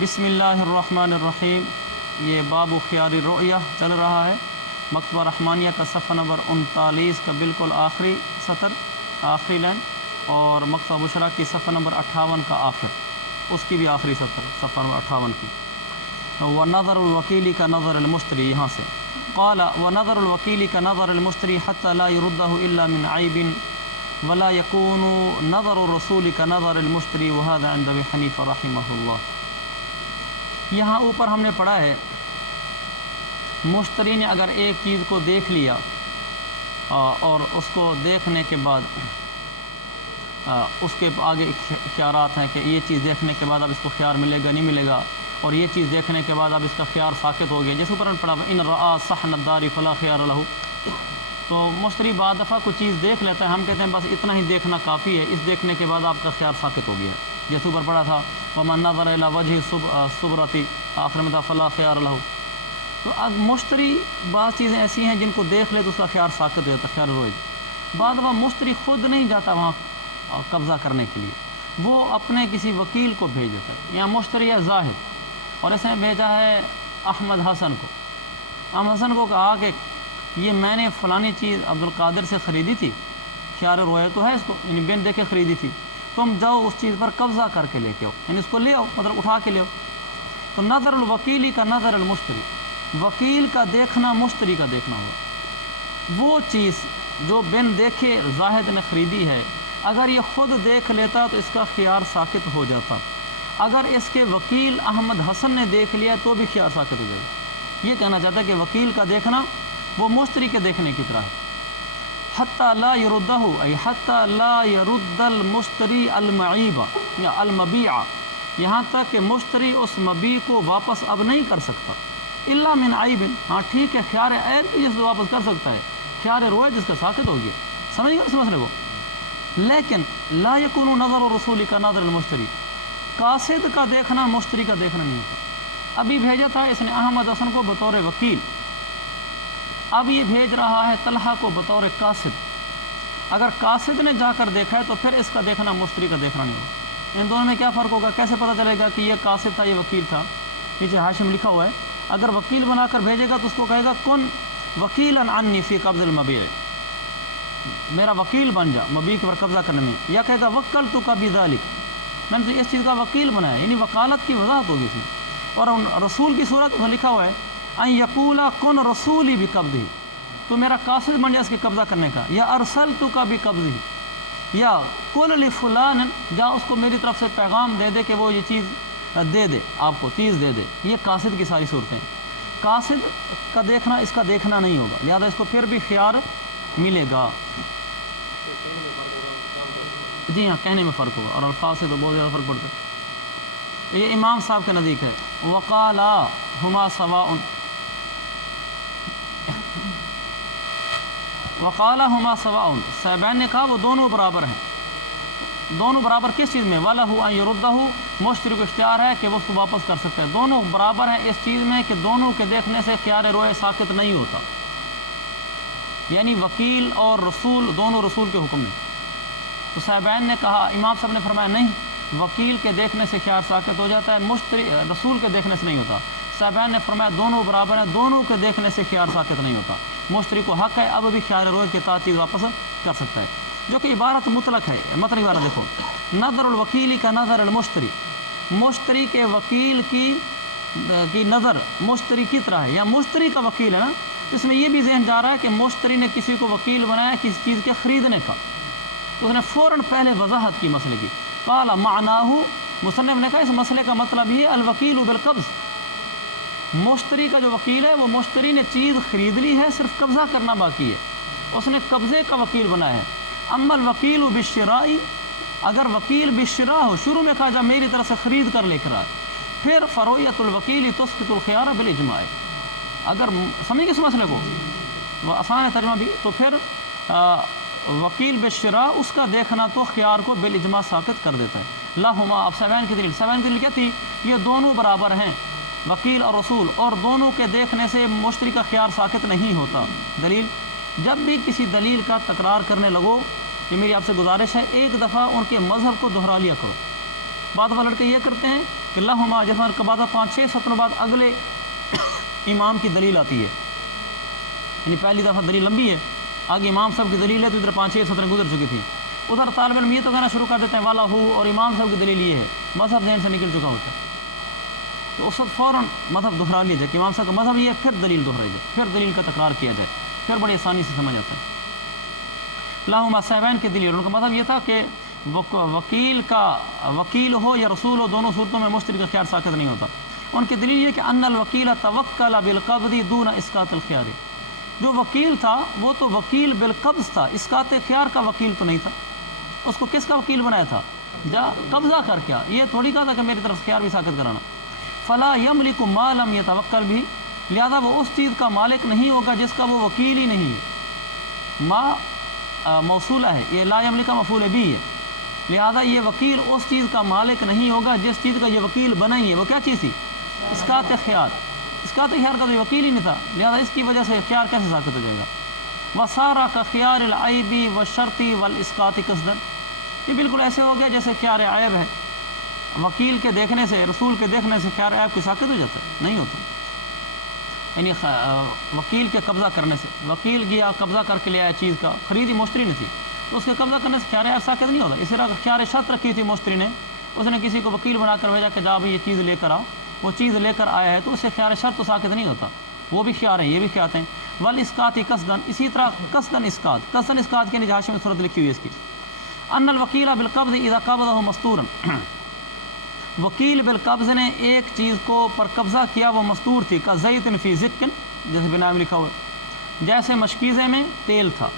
بسم اللہ الرحمن الرحیم۔ یہ باب خیار الرؤیا چل رہا ہے، مکتبہ رحمانیہ کا صفحہ نمبر 39 کا بالکل آخری سطر، آخری لائن، اور مکتبہ بشرا کی صفحہ نمبر 58 کا آخر، اس کی بھی آخری سطر، صفحہ نمبر 58 کی۔ وَنَظَرُ الْوَكِيلِ كَنَظَرِ الْمُشْتَرِي، یہاں سے قال وَنَظَرُ الْوَكِيلِ كَنَظَرِ الْمُشْتَرِي حَتَّى لَا يُرُدَّهُ إِلَّا مِنْ عَيْبٍ وَلَا يَكُونُ نَظَرُ الرَّسُولِ كَنَظَرِ الْمُشْتَرِي وَهَذَا عِنْدَ أَبِي حَنِيفَةَ رَحِمَهُ اللَّهُ۔ یہاں اوپر ہم نے پڑھا ہے مشتری نے اگر ایک چیز کو دیکھ لیا اور اس کو دیکھنے کے بعد اس کے آگے اختیارات ہیں کہ یہ چیز دیکھنے کے بعد اب اس کو خیار ملے گا نہیں ملے گا، اور یہ چیز دیکھنے کے بعد اب اس کا خیار ساقط ہو گیا، جیسے اوپر ہم پڑھا ان رآ صحن الدار فلا خیار لہ۔ تو مشتری بعض دفعہ کوئی چیز دیکھ لیتا ہے، ہم کہتے ہیں بس اتنا ہی دیکھنا کافی ہے، اس دیکھنے کے بعد آپ کا خیار ساقط ہو گیا، جیسے اوپر پڑھا تھا وَمَن نَظَرَ إِلَىٰ وَجْهِ الصُّبْرَةِ، آخر میں تھا فلا خیار لہ۔ تو اب مشتری بعض چیزیں ایسی ہیں جن کو دیکھ لے تو اس کا خیار ساقط ہو جاتا ہے، خیار روز۔ بعض دفعہ مشتری خود نہیں جاتا وہاں قبضہ کرنے کے لیے، وہ اپنے کسی وکیل کو بھیج دیتا ہے، یا مشتری ہے زاہد اور اس نے بھیجا ہے احمد حسن کو، احمد حسن کو کہا کہ یہ میں نے فلانی چیز عبدالقادر سے خریدی تھی، خیار رویا تو ہے اس کو، یعنی بن دے کے خریدی تھی، تم جاؤ اس چیز پر قبضہ کر کے لے کے آؤ، یعنی اس کو لے آؤ، مطلب اٹھا کے لے آؤ۔ تو نظر الوکیلی کا نظر المشتری، وکیل کا دیکھنا مشتری کا دیکھنا ہوا، وہ چیز جو بن دیکھے زاہد نے خریدی ہے اگر یہ خود دیکھ لیتا تو اس کا خیار ساقط ہو جاتا، اگر اس کے وکیل احمد حسن نے دیکھ لیا تو بھی خیار ساقط ہو جائے گا۔ یہ کہنا چاہتا ہے کہ وکیل کا دیکھنا وہ مشتری کے دیکھنے کی طرح ہے۔ حتی لا یردہ ای حتی لا یرد المشتری المعیب یا المبیع، یہاں تک کہ مشتری اس مبیع کو واپس اب نہیں کر سکتا، الا من عیب، ہاں ٹھیک ہے خیار عیب کی جس کو واپس کر سکتا ہے، خیار روئے جس کا ساقط ہو گیا، سمجھ گئے اس مسئلے کو۔ لیکن لا یکون نظر الرسول کا نظر المشتری، قاصد کا دیکھنا مشتری کا دیکھنا نہیں ہوتا۔ ابھی بھیجا تھا اس نے احمد حسن کو بطور وکیل، اب یہ بھیج رہا ہے طلحہ کو بطور قاصد، اگر قاصد نے جا کر دیکھا ہے تو پھر اس کا دیکھنا مشتری کا دیکھنا نہیں ہوگا۔ ان دونوں میں کیا فرق ہوگا، کیسے پتہ چلے گا کہ یہ قاصد تھا یہ وکیل تھا؟ نیچے حاشم لکھا ہوا ہے، اگر وکیل بنا کر بھیجے گا تو اس کو کہے گا کن وکیلا عنی فی قبض المبیع، میرا وکیل بن جا مبیع پر قبضہ کرنے میں، یا کہے گا وکلتک بذلک، میں نے تو اس چیز کا وکیل بنایا، یعنی وکالت کی وضاحت ہوگی اس میں۔ اور رسول کی صورت میں لکھا ہوا ہے ان یقولا کن رسولی بقبضہ، تو میرا قاصد بن جا اس کے قبضہ کرنے کا، یا ارسلتک بقبضہ، یا قل لفلان، جا اس کو میری طرف سے پیغام دے دے کہ وہ یہ چیز دے دے، آپ کو چیز دے دے۔ یہ قاصد کی ساری صورتیں، قاصد کا دیکھنا اس کا دیکھنا نہیں ہوگا، لہذا اس کو پھر بھی خیار ملے گا۔ جی ہاں، کہنے میں فرق ہوگا، اور الفاظ سے تو بہت زیادہ فرق پڑتا ہے۔ یہ امام صاحب کے نزدیک ہے وقالا ہما سواء، وقالا ہما سواء، صاحبین نے کہا وہ دونوں برابر ہیں۔ دونوں برابر کس چیز میں؟ وَلَهُ أَن يَرُدَّهُ، مشتری کو اختیار ہے کہ وہ اس کو واپس کر سکتا ہے، دونوں برابر ہیں اس چیز میں کہ دونوں کے دیکھنے سے خیار روئے ساقط نہیں ہوتا، یعنی وکیل اور رسول دونوں رسول کے حکم میں۔ تو صاحبین نے کہا، امام صاحب نے فرمایا نہیں، وکیل کے دیکھنے سے خیار ساقط ہو جاتا ہے، مشتری رسول کے دیکھنے سے نہیں ہوتا۔ صاحبین نے فرمایا دونوں برابر ہیں، دونوں کے دیکھنے سے خیار ساقط نہیں ہوتا، مشتری کو حق ہے اب بھی خیار روز کے تحت چیز واپس کر سکتا ہے، جو کہ عبارت مطلق ہے۔ مطلب عبارت دیکھو، نظر الوکیل کا نظر المشتری، مشتری کے وکیل کی نظر مشتری کی طرح ہے، یا مشتری کا وکیل ہے نا، اس میں یہ بھی ذہن جا رہا ہے کہ مشتری نے کسی کو وکیل بنایا کسی چیز کے خریدنے کا، تو اس نے فوراً پہلے وضاحت کی مسئلے کی۔ قال معناہ، مصنف نے کہا اس مسئلے کا مطلب یہ الوکیل بالقبض، مشتری کا جو وکیل ہے وہ مشتری نے چیز خرید لی ہے، صرف قبضہ کرنا باقی ہے، اس نے قبضے کا وکیل بنایا ہے۔ اما الوکیل بالشراء، اگر وکیل بالشراء ہو، شروع میں کہا جا میری طرف سے خرید کر لے کر آئے، پھر فرویت الوکیل تسقط الخیار بالاجماع، اگر سمجھ اس مسئلے کو، وہ آسان ہے ترجمہ بھی، تو پھر وکیل بالشراء اس کا دیکھنا تو خیار کو بالاجماع ساقط کر دیتا ہے۔ لہما، اب صاحبین کی دلیل، صاحبین کی دلیل کیا تھی؟ یہ دونوں برابر ہیں، وکیل اور رسول، اور دونوں کے دیکھنے سے مشتری کا خیار ساقط نہیں ہوتا۔ دلیل، جب بھی کسی دلیل کا تکرار کرنے لگو، یہ میری آپ سے گزارش ہے، ایک دفعہ ان کے مذہب کو دہرا لیا کرو۔ بعض دفعہ لڑکے یہ کرتے ہیں کہ لہما جیسا کا بعد 5-6 سطروں بعد اگلے امام کی دلیل آتی ہے، یعنی پہلی دفعہ دلیل لمبی ہے، آگے امام صاحب کی دلیل ہے تو ادھر 5-6 سطریں گزر چکی تھی، ادھر طالب علم یہ تو کہنا شروع کر دیتے ہیں والا ہو اور امام صاحب کی دلیل یہ ہے، مذہب ذہن سے نکل چکا ہوتا ہے، تو اس وقت فوراً مذہب دہرا لیا جائے کہ امام صاحب کا مذہب یہ ہے، پھر دلیل دہرائی جائے، پھر دلیل کا تکرار کیا جائے، پھر بڑی آسانی سے سمجھ آتا ہے۔ لاہما صاحبین کی دلیل، ان کا مطلب یہ تھا کہ وکیل ہو یا رسول ہو، دونوں صورتوں میں مشتری کا خیار ساقط نہیں ہوتا۔ ان کی دلیل یہ کہ ان الوکیل توکل بالقبض دون اسقاط الخیار، جو وکیل تھا وہ تو وکیل بالقبض تھا، اسقاط خیار کا وکیل تو نہیں تھا، اس کو کس کا وکیل بنایا تھا؟ قبضہ کر کے، یہ تھوڑی کہا تھا کہ میری طرف خیار بھی ساقط کرانا۔ فلا یملک ما لم یتوکل بھی، لہذا وہ اس چیز کا مالک نہیں ہوگا جس کا وہ وکیل ہی نہیں ہے۔ ما موصولہ ہے، یہ لا یملک کا مفعول بھی ہے، لہذا یہ وکیل اس چیز کا مالک نہیں ہوگا جس چیز کا یہ وکیل بنا ہی ہے۔ وہ کیا چیز تھی؟ اسقاط خیار، اسقاط خیار کا تو وکیل ہی نہیں تھا، لہذا اس کی وجہ سے خیار کیسے ساقط ہو جائے گا؟ وسارا کا خیار العیبی و شرطی والاسقاط قصدا، یہ بالکل ایسے ہو گیا جیسے خیار عیب ہے، وکیل کے دیکھنے سے، رسول کے دیکھنے سے خیار عیب کی ساقط ہو جاتا ہے؟ نہیں ہوتا، یعنی وکیل کے قبضہ کرنے سے، وکیل گیا قبضہ کر کے لے آیا چیز کا، خریدی مشتری نے تھی تو اس کے قبضہ کرنے سے خیار عیب ساقط نہیں ہوتا۔ اسی طرح خیار شرط رکھی تھی مشتری نے، اس نے کسی کو وکیل بنا کر بھیجا کہ جا بھائی یہ چیز لے کر آ، وہ چیز لے کر آیا ہے تو اس سے خیار شرط تو ساقط نہیں ہوتا، وہ بھی خیار ہیں، یہ بھی خیار ہیں۔ والاسقاط قصدن، اسی طرح قصدن اسقاط کے نجاشی میں صورت لکھی ہوئی ہے اس کی، ان الوکیل بالقبض اذا قبضہ مستورا، وکیل بالقبض نے ایک چیز کو پر قبضہ کیا وہ مستور تھی، کا زیت فی زکن، جیسے بنا میں لکھا ہوا ہے، جیسے مشکیزے میں تیل تھا،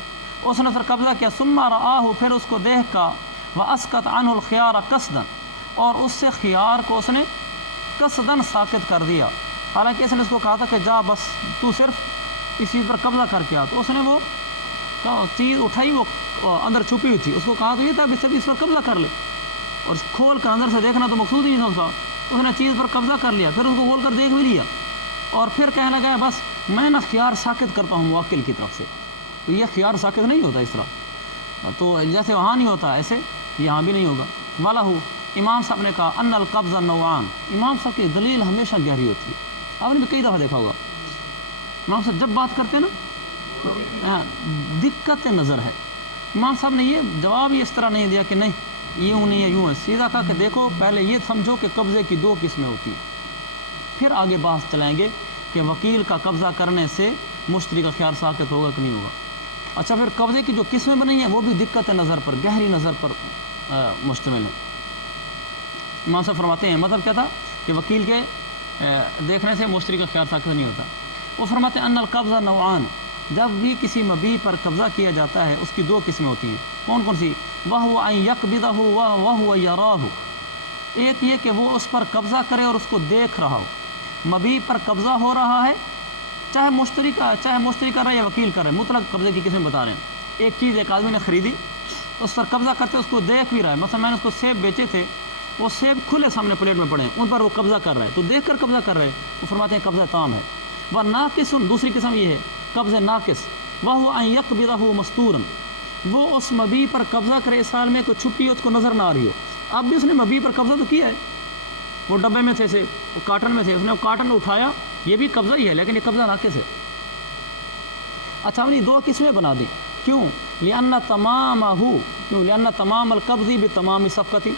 اس نے اس پر قبضہ کیا، ثم رآہ، پھر اس کو دیکھ کا، واسقط عنہ الخیار قصدا، اور اس سے خیار کو اس نے قصدن ساقط کر دیا، حالانکہ اس نے اس کو کہا تھا کہ جا بس تو صرف اس چیز پر قبضہ کر کے آ، تو اس نے وہ چیز اٹھائی، وہ اندر چھپی ہوئی تھی، اس کو کہا تو یہ تھا اس پر قبضہ کر لے، اور کھول کر اندر سے دیکھنا تو مقصود ہی نہیں تھا، اس نے چیز پر قبضہ کر لیا، پھر اس کو کھول کر دیکھ بھی لیا، اور پھر کہنے لگا بس میں نہ خیار ساقط کرتا ہوں موکل کی طرف سے، تو یہ خیار ساقط نہیں ہوتا اس طرح، تو جیسے وہاں نہیں ہوتا ایسے یہاں بھی نہیں ہوگا۔ والا ہو، امام صاحب نے کہا ان القبض نوعان، امام صاحب کی دلیل ہمیشہ گہری ہوتی ہے، آپ نے بھی کئی دفعہ دیکھا ہوگا امام صاحب جب بات کرتے ہیں نا تو دقت نظر ہے، امام صاحب نے یہ جواب ہی اس طرح نہیں دیا کہ نہیں یوں نہیں ہے یوں ہے، سیدھا کہا کہ دیکھو پہلے یہ سمجھو کہ قبضے کی 2 قسمیں ہوتی ہیں، پھر آگے بحث چلائیں گے کہ وکیل کا قبضہ کرنے سے مشتری کا خیار ساقط ہوگا کہ نہیں ہوگا۔ اچھا، پھر قبضے کی جو قسمیں بنی ہیں وہ بھی دقت نظر پر، گہری نظر پر مشتمل ہیں۔ امام صاحب فرماتے ہیں مطلب کیا تھا کہ وکیل کے دیکھنے سے مشتری کا خیار ساقط نہیں ہوتا۔ وہ فرماتے ہیں ان القبض نوعان، جب بھی کسی مبیع پر قبضہ کیا جاتا ہے اس کی 2 قسمیں ہوتی ہیں، کون کون سی؟ وَهُوَ أَن يَقْبِضَهُ وَهُوَ يَرَاهُ، ایک یہ کہ وہ اس پر قبضہ کرے اور اس کو دیکھ رہا ہو، مبیع پر قبضہ ہو رہا ہے چاہے مشتری کر رہا ہے یا وکیل کر رہا ہے، مطلق قبضے کی قسمیں بتا رہے ہیں۔ ایک چیز ایک آدمی نے خریدی، اس پر قبضہ کرتے اس کو دیکھ بھی رہا ہے، مثلا میں نے اس کو سیب بیچے تھے، وہ سیب کھلے سامنے پلیٹ میں پڑے ہیں، ان پر وہ قبضہ کر رہا ہے، تو دیکھ کر قبضہ کر رہے ہیں، وہ فرماتے ہیں قبضہ تام ہے۔ وہ ناقص، دوسری قسم یہ ہے قبض ناقص، وَهُوَ أَن يَقْبِضَهُ مَسْتُورًا، وہ اس مبیع پر قبضہ کرے اس حال میں کوئی چھپی اس کو نظر نہ آ رہی ہو، اب بھی اس نے مبیع پر قبضہ تو کیا ہے، وہ ڈبے میں تھے، کاٹن میں تھے، اس نے وہ کاٹن اٹھایا، یہ بھی قبضہ ہی ہے لیکن یہ قبضہ ناقص ہے۔ اچھا، ہم نے 2 قسمیں بنا دیں، کیوں؟ لأن تمام القبض بتمام صفقتی،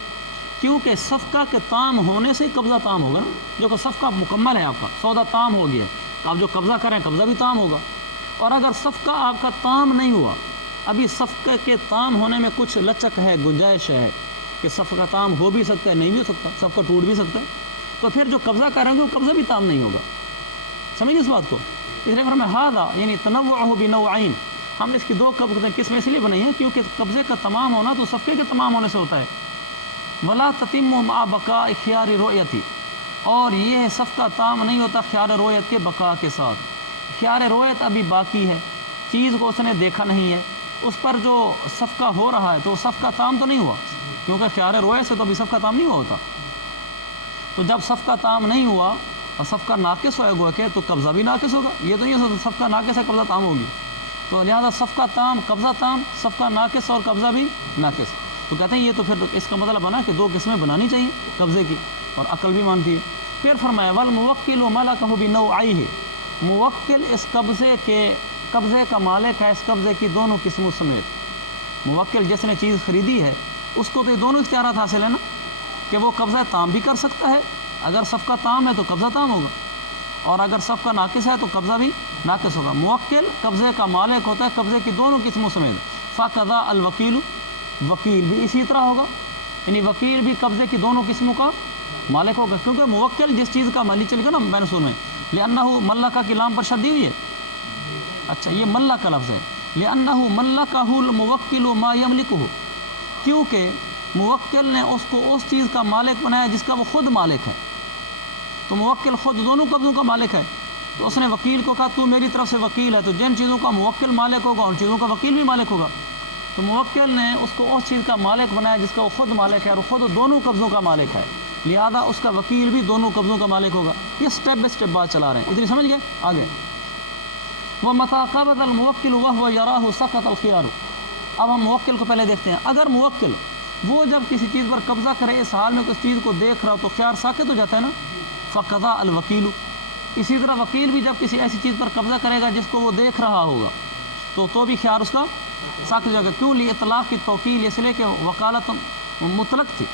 کیونکہ صفقہ کے تام ہونے سے قبضہ تام ہوگا نا، جو کہ صفقہ مکمل ہے، آپ کا سودا تام ہو گیا، آپ جو قبضہ کریں قبضہ بھی تام ہوگا، اور اگر صفقہ آپ کا تام نہیں ہوا، ابھی صفقہ کے تام ہونے میں کچھ لچک ہے، گنجائش ہے کہ صفقہ تام ہو بھی سکتا ہے، نہیں بھی ہو سکتا، صفقہ ٹوٹ بھی سکتا ہے، تو پھر جو قبضہ کریں گے وہ قبضہ بھی تام نہیں ہوگا، سمجھیں اس بات کو۔ اس لیے ہمیں ہاذا یعنی تنوع بنوعین، ہم اس کی 2 قسمیں اس لیے بنائی ہیں کیونکہ قبضے کا تمام ہونا تو صفقے کے تمام ہونے سے ہوتا ہے۔ ولا تتم مع بقاء خیار رؤیتی، اور یہ صفقہ تام نہیں ہوتا خیار رویت کے بقا کے ساتھ، خیار رویت ابھی باقی ہے، چیز کو اس نے دیکھا نہیں ہے، اس پر جو صفقہ ہو رہا ہے تو صفقہ تام تو نہیں ہوا، کیونکہ خیار رویت سے تو ابھی صفقہ تام نہیں ہوا ہوتا، تو جب صفقہ تام نہیں ہوا اور صفقہ ناقص ہوئے کہ تو قبضہ بھی ناقص ہوگا، یہ تو نہیں صفقہ ناقص ہے قبضہ تام ہوگی، تو لہذا صفقہ تام قبضہ تام، صفقہ ناقص اور قبضہ بھی ناقص، تو کہتے ہیں یہ تو پھر اس کا مطلب بنا کہ 2 قسمیں بنانی چاہیے قبضے کی، اور عقل بھی مانتی ہے۔ پھر فرمایا والموکل ملکہ بنوعیہ، موکل اس قبضے کا مالک ہے اس قبضے کی دونوں قسموں سمیت۔ موکل جس نے چیز خریدی ہے اس کو تو یہ دونوں اختیارات حاصل ہیں نا، کہ وہ قبضہ تام بھی کر سکتا ہے، اگر صفقہ تام ہے تو قبضہ تام ہوگا، اور اگر صفقہ ناقص ہے تو قبضہ بھی ناقص ہوگا۔ موکل قبضے کا مالک ہوتا ہے قبضے کی دونوں قسموں سمیت۔ فقضا الوکیل، وکیل بھی اسی طرح ہوگا، یعنی وکیل بھی قبضے کی دونوں قسموں کا مالک ہوگا، کیونکہ موکل جس چیز کا مالک چلے گا نا بین اصول میں، لأنہ ملکہ کی لام پر شد دی ہوئی ہے، اچھا یہ ملک کا لفظ ہے، لأنہ ملکہ الموکل ما یملکہ، کیونکہ موکل نے اس کو اس چیز کا مالک بنایا جس کا وہ خود مالک ہے، تو موکل خود دونوں قبضوں کا مالک ہے، تو اس نے وکیل کو کہا تو میری طرف سے وکیل ہے، تو جن چیزوں کا موکل مالک ہوگا ان چیزوں کا وکیل بھی مالک ہوگا، تو موکل نے اس کو اس چیز کا مالک بنایا جس کا وہ خود مالک ہے اور خود دونوں قبضوں کا مالک ہے، لہذا اس کا وکیل بھی دونوں قبضوں کا مالک ہوگا۔ یہ سٹیپ بائی سٹیپ بات چلا رہے ہیں، اتنی سمجھ گئے؟ آگے وَمَتَىٰ قَبَضَ الْمُوَكِّلُ وَهُوَ يَرَاهُ سَقَطَ الْخِيَارُ، اب ہم موکل کو پہلے دیکھتے ہیں۔ اگر موکل وہ جب کسی چیز پر قبضہ کرے اس حال میں کہ اس چیز کو دیکھ رہا تو خیار ساقط ہو جاتا ہے نا، فقضا الوکیل، اسی طرح وکیل بھی جب کسی ایسی چیز پر قبضہ کرے گا جس کو وہ دیکھ رہا ہوگا تو بھی خیار اس کا ساقط ہو جائے گا۔ کیوں؟ اطلاق کی توکیل، اس لیے کہ وکالت مطلق تھی،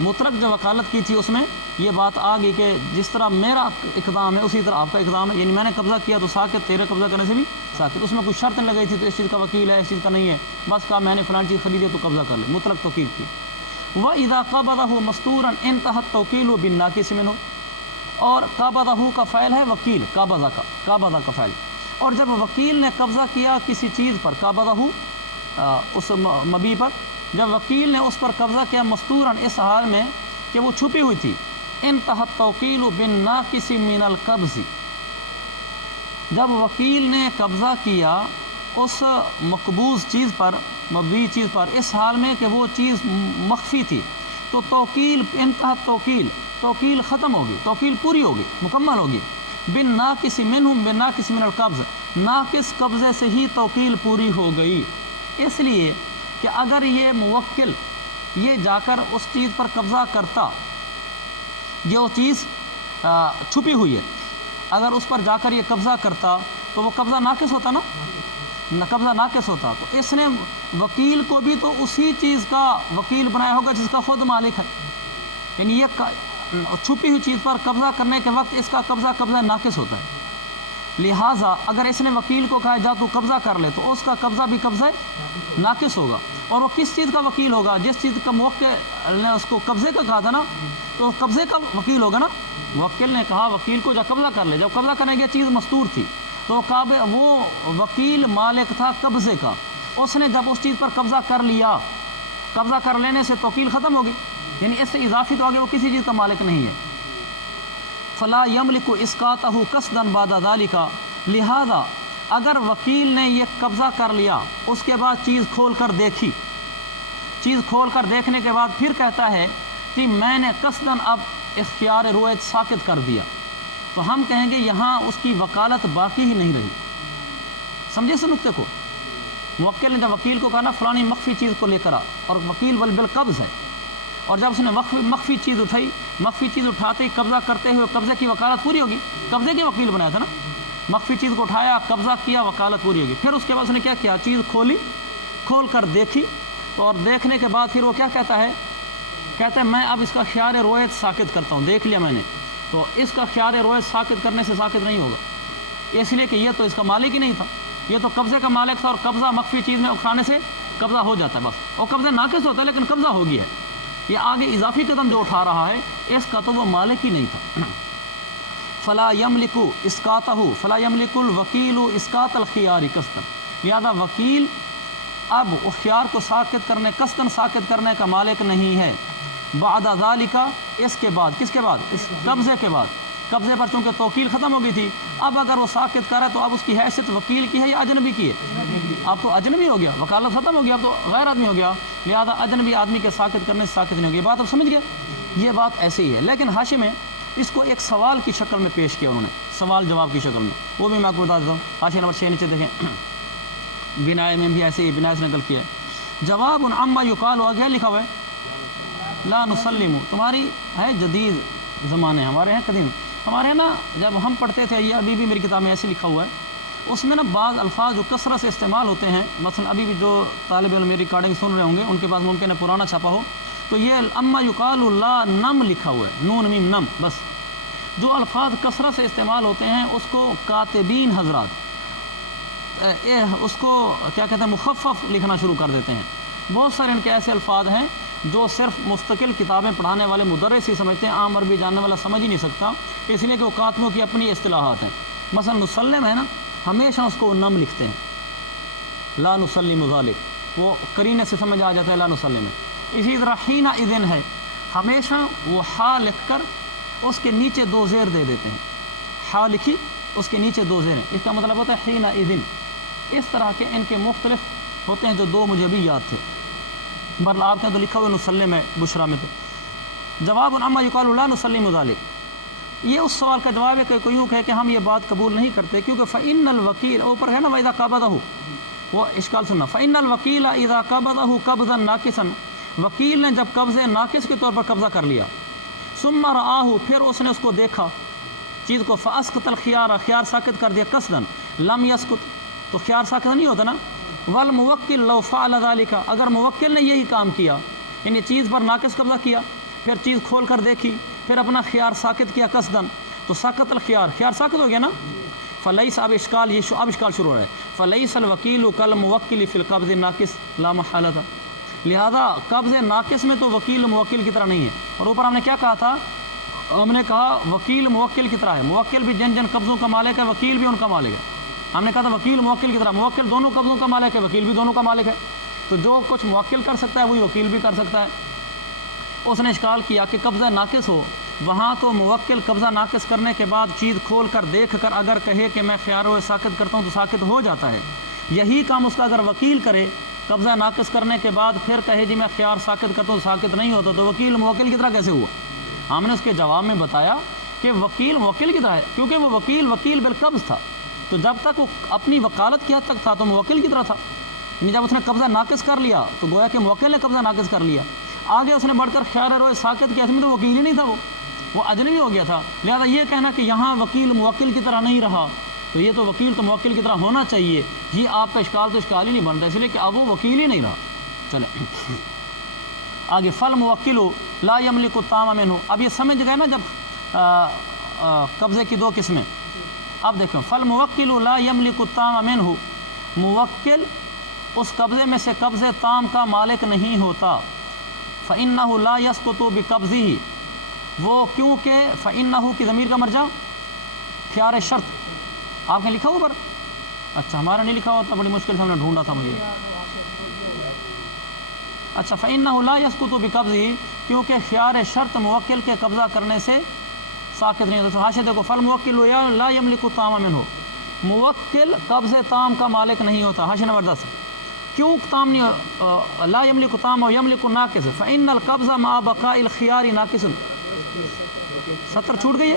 مطلق جو وکالت کی تھی اس میں یہ بات آ گئی کہ جس طرح میرا اقدام ہے اسی طرح آپ کا اقدام ہے، یعنی میں نے قبضہ کیا تو ساقط، تیرے قبضہ کرنے سے بھی ساقط، اس میں کوئی شرط نہیں لگائی تھی تو اس چیز کا وکیل ہے اس چیز کا نہیں ہے، بس کہا میں نے فلان چیز خریدی تو قبضہ کر لے، مطلق توکیل کی۔ وَإِذَا قَبَضَهُ مَسْتُورًا انْتَهَى التَّوْكِيلُ بِالنَّاقِصِ مِنْهُ، اور قبضہ کا فعل ہے وکیل، قبضہ کا فعل، اور جب وکیل نے قبضہ کیا کسی چیز پر، قبضہ اس مبی پر، جب وکیل نے اس پر قبضہ کیا مستوراً اس حال میں کہ وہ چھپی ہوئی تھی، انتہى التوکیل بالناقص من القبض، جب وکیل نے قبضہ کیا اس مقبوض چیز پر، مبی چیز پر، اس حال میں کہ وہ چیز مخفی تھی، تو توکیل انتہى توکیل ختم ہوگی، توکیل پوری ہوگی، مکمل ہوگی، بالناقص منہم، بالناقص من القبض، ناقص قبضے سے ہی توکیل پوری ہو گئی، اس لیے کہ اگر یہ موکل یہ جا کر اس چیز پر قبضہ کرتا، جو چیز چھپی ہوئی ہے، اگر اس پر جا کر یہ قبضہ کرتا تو وہ قبضہ ناقص ہوتا نا، قبضہ ناقص ہوتا، تو اس نے وکیل کو بھی تو اسی چیز کا وکیل بنایا ہوگا جس کا خود مالک ہے، یعنی یہ چھپی ہوئی چیز پر قبضہ کرنے کے وقت اس کا قبضہ ناقص ہوتا ہے، لہٰذا اگر اس نے وکیل کو کہا جا تو قبضہ کر لے تو اس کا قبضہ بھی قبضہ ناقص ہوگا، اور وہ کس چیز کا وکیل ہوگا؟ جس چیز کا موکل نے اس کو قبضے کا کہا تھا نا، تو قبضے کا وکیل ہوگا نا، وکیل نے کہا وکیل کو جا قبضہ کر لے، جب قبضہ کرنے کی چیز مستور تھی تو وہ وکیل مالک تھا قبضے کا، اس نے جب اس چیز پر قبضہ کر لیا، قبضہ کر لینے سے توکیل ختم ہوگی، یعنی اس سے اضافی تو آگے وہ کسی چیز کا مالک نہیں ہے۔ فلا یملک اسقاطہ قصدا بعد ذلک، لہذا اگر وکیل نے یہ قبضہ کر لیا اس کے بعد چیز کھول کر دیکھی، چیز کھول کر دیکھنے کے بعد پھر کہتا ہے کہ میں نے قصداً اب اختیار رویت ساقط کر دیا، تو ہم کہیں گے یہاں اس کی وکالت باقی ہی نہیں رہی۔ سمجھے اس نقطے کو؟ موکل نے جب وکیل کو کہا نا فلانی مخفی چیز کو لے کر آ، اور وکیل بالقبض ہے، اور جب اس نے مخفی چیز اٹھائی، مخفی چیز اٹھاتے ہی قبضہ کرتے ہوئے قبضے کی وکالت پوری ہوگی، قبضے کے وکیل بنایا تھا نا، مخفی چیز کو اٹھایا، قبضہ کیا، وکالت پوری ہوگی۔ پھر اس کے بعد اس نے کیا کیا؟ چیز کھولی، کھول کر دیکھی، تو اور دیکھنے کے بعد پھر وہ کیا کہتا ہے؟ کہتا ہے میں اب اس کا خیار رویت ساقط کرتا ہوں، دیکھ لیا میں نے، تو اس کا خیار رویت ساقط کرنے سے ساقط نہیں ہوگا، اس لیے کہ یہ تو اس کا مالک ہی نہیں تھا، یہ تو قبضے کا مالک تھا، اور قبضہ مخفی چیز میں اٹھانے سے قبضہ ہو جاتا ہے بس، اور قبضہ ناقص ہوتا ہے لیکن قبضہ ہو گیا ہے، یہ آگے اضافی قدم جو اٹھا رہا ہے اس کا تو وہ مالک ہی نہیں تھا۔ فلا یملک اسقاطہ، فلا یملک الوکیل اسقاط الخیار قصداً، لہذا وکیل اب اختیار کو ساقط کرنے، قصداً ساقط کرنے کا مالک نہیں ہے، بعد ذالک، اس کے بعد، کس کے بعد؟ اس قبضے کے بعد، قبضے پر چونکہ توکیل ختم ہو گئی تھی، اب اگر وہ ساقط کرے تو اب اس کی حیثیت وکیل کی ہے یا اجنبی کی ہے؟ اب تو اجنبی ہو گیا، وکالت ختم ہو گیا، اب تو غیر آدمی ہو گیا، لہذا اجنبی آدمی کے ساقط کرنے سے ساقط نہیں ہوگی۔ بات اب سمجھ گیا؟ یہ بات ایسے ہی ہے، لیکن حاشی میں اس کو ایک سوال کی شکل میں پیش کیا انہوں نے، سوال جواب کی شکل میں، وہ بھی میں آپ کو بتا دیتا ہوں۔ حاشیہ نمبر 6 نیچے دیکھیں، بنائے میں بھی ایسے ہی بنائے سے نقل کیا ہے، جواب عما یقال، آگے لکھا ہوا ہے لا نسلم، تمہاری ہے جدید زمانے ہمارے ہیں قدیم. ہمارے ہیں نا جب ہم پڑھتے تھے، یہ ابھی بھی میری کتاب میں ایسے لکھا ہوا ہے، اس میں نا بعض الفاظ جو کثرت سے استعمال ہوتے ہیں، مثلا ابھی بھی جو طالب علم میری ریکارڈنگ سن رہے ہوں گے ان کے پاس ممکن ہے پرانا چھپا ہو، تو یہ اما یقال لا نم لکھا ہوا ہے، نون میم نم. بس جو الفاظ کثرت سے استعمال ہوتے ہیں اس کو کاتبین حضرات اس کو کیا کہتے ہیں مخفف لکھنا شروع کر دیتے ہیں. بہت سارے ان کے ایسے الفاظ ہیں جو صرف مستقل کتابیں پڑھانے والے مدرس ہی سمجھتے ہیں، عام عربی جاننے والا سمجھ ہی نہیں سکتا، اس لیے کہ وہ کاتبوں کی اپنی اصطلاحات ہیں. مثلا نسلم ہے نا، ہمیشہ اس کو نم لکھتے ہیں، لا نسلم ذالک، وہ قرینے سے سمجھ آ جاتا ہے لا نسلم ہے. اسی طرح حین اذن ہے، ہمیشہ وہ ہا لکھ کر اس کے نیچے 2 زیر دے دیتے ہیں، ہا لکھی اس کے نیچے 2 زیر ہیں، اس کا مطلب ہوتا ہے حین اذن. اس طرح کے ان کے مختلف ہوتے ہیں جو 2 مجھے بھی یاد تھے. برل آپ نے تو لکھا ہوا نسلم ہے بشرا میں. تو جواب عما یقال لا نسلم ذالک، یہ اس سوال کا جواب ہے کہ کوئی یوں کہے کہ ہم یہ بات قبول نہیں کرتے کیونکہ فإن الوکیل، اوپر ہے نا وَإِذَا قَبَضَهُ، وہ اشکال سننا، فإن الوکیل اذا قبضه قبضا ناقصا، وکیل نے جب قبض ناقص کے طور پر قبضہ کر لیا، ثم رآہ، پھر اس نے اس کو دیکھا چیز کو، فاسقط الخيار، خیار ساکت کر دیا، قصدا لم يسقط، تو خیار ساکت نہیں ہوتا نا. والموکل لو فعل ذلك، اگر موکل نے یہی کام کیا، یعنی چیز پر ناقص قبضہ کیا، پھر چیز کھول کر دیکھی، پھر اپنا خیار ساکت کیا قصدا، تو ساکت الخيار، خیار ساکت ہو گیا نا. فلیس، اب اشکال، یہ اب اشکال شروع ہو رہا ہے، فلیس الوکیل کالموکل فی القبض الناقص لا محالۃ، لہذا قبض ناقص میں تو وکیل موکل کی طرح نہیں ہے. اور اوپر ہم نے کیا کہا تھا، ہم نے کہا وکیل موکل کی طرح ہے، موکل بھی جن جن قبضوں کا مالک ہے، وکیل بھی ان کا مالک ہے. ہم نے کہا تھا وکیل موکل کی طرح، موکل دونوں قبضوں کا مالک ہے، وکیل بھی دونوں کا مالک ہے. تو جو کچھ موکل کر سکتا ہے وہی وکیل بھی کر سکتا ہے. اس نے اشکال کیا کہ قبضہ ناقص ہو، وہاں تو موکل قبضہ ناقص کرنے کے بعد چیز کھول کر دیکھ کر اگر کہے کہ میں خیار و ساکت کرتا ہوں تو ساکت ہو جاتا ہے. یہی کام اس کا اگر وکیل کرے قبضہ ناقص کرنے کے بعد پھر کہے جی میں خیار ساکت کرتا ہوں ساکت نہیں ہوتا، تو وکیل موکل کی طرح کیسے ہوا؟ ہم نے اس کے جواب میں بتایا کہ وکیل موکل کی طرح ہے، کیونکہ وہ وکیل بالقبض تھا، تو جب تک وہ اپنی وکالت کی حد تک تھا تو موکل کی طرح تھا. یعنی جب اس نے قبضہ ناقص کر لیا تو گویا کہ موکل نے قبضہ ناقص کر لیا. آگے اس نے بڑھ کر خیار روئے ساکت کیا، اس میں تو وکیل ہی نہیں تھا، وہ اجنبی ہو گیا تھا. لہذا یہ کہنا کہ یہاں وکیل موکل کی طرح نہیں رہا، تو یہ تو وکیل تو موکل کی طرح ہونا چاہیے، یہ آپ کا اشکال تو اشکال ہی نہیں بنتا، اس لیے کہ اب وہ وکیل ہی نہیں رہا. چلیں آگے، فل موکل لا یملک الطعام منہ، اب یہ سمجھ گئے نا جب قبضے کی 2 قسمیں. اب دیکھیں، فل موکل لا یملک الطعام منہ، موکل اس قبضے میں سے قبض تام کا مالک نہیں ہوتا. فإنہ لا یسقط بقبضہ، وہ کیونکہ فإنہ کی ضمیر کا مرجع خیار شرط، آپ نے لکھا اوپر؟ اچھا ہمارا نہیں لکھا ہوتا، بڑی مشکل سے ہم نے ڈھونڈا تھا مجھے. اچھا، فإنہ لا یسقط بقبضہ، کیونکہ خیار شرط موکل کے قبضہ کرنے سے ساکت نہیں ہوتا. تو حاشیہ دیکھو، فالموکل لا یملک الطعام منہ، موکل قبض تام کا مالک نہیں ہوتا. حاشیہ نمبر 10، کیوں تام نہیں، لا یملک الطعام و یملک الناقص، فإن القبض مع بقاء الخيار ناقص. 70 چھوٹ گئی ہے؟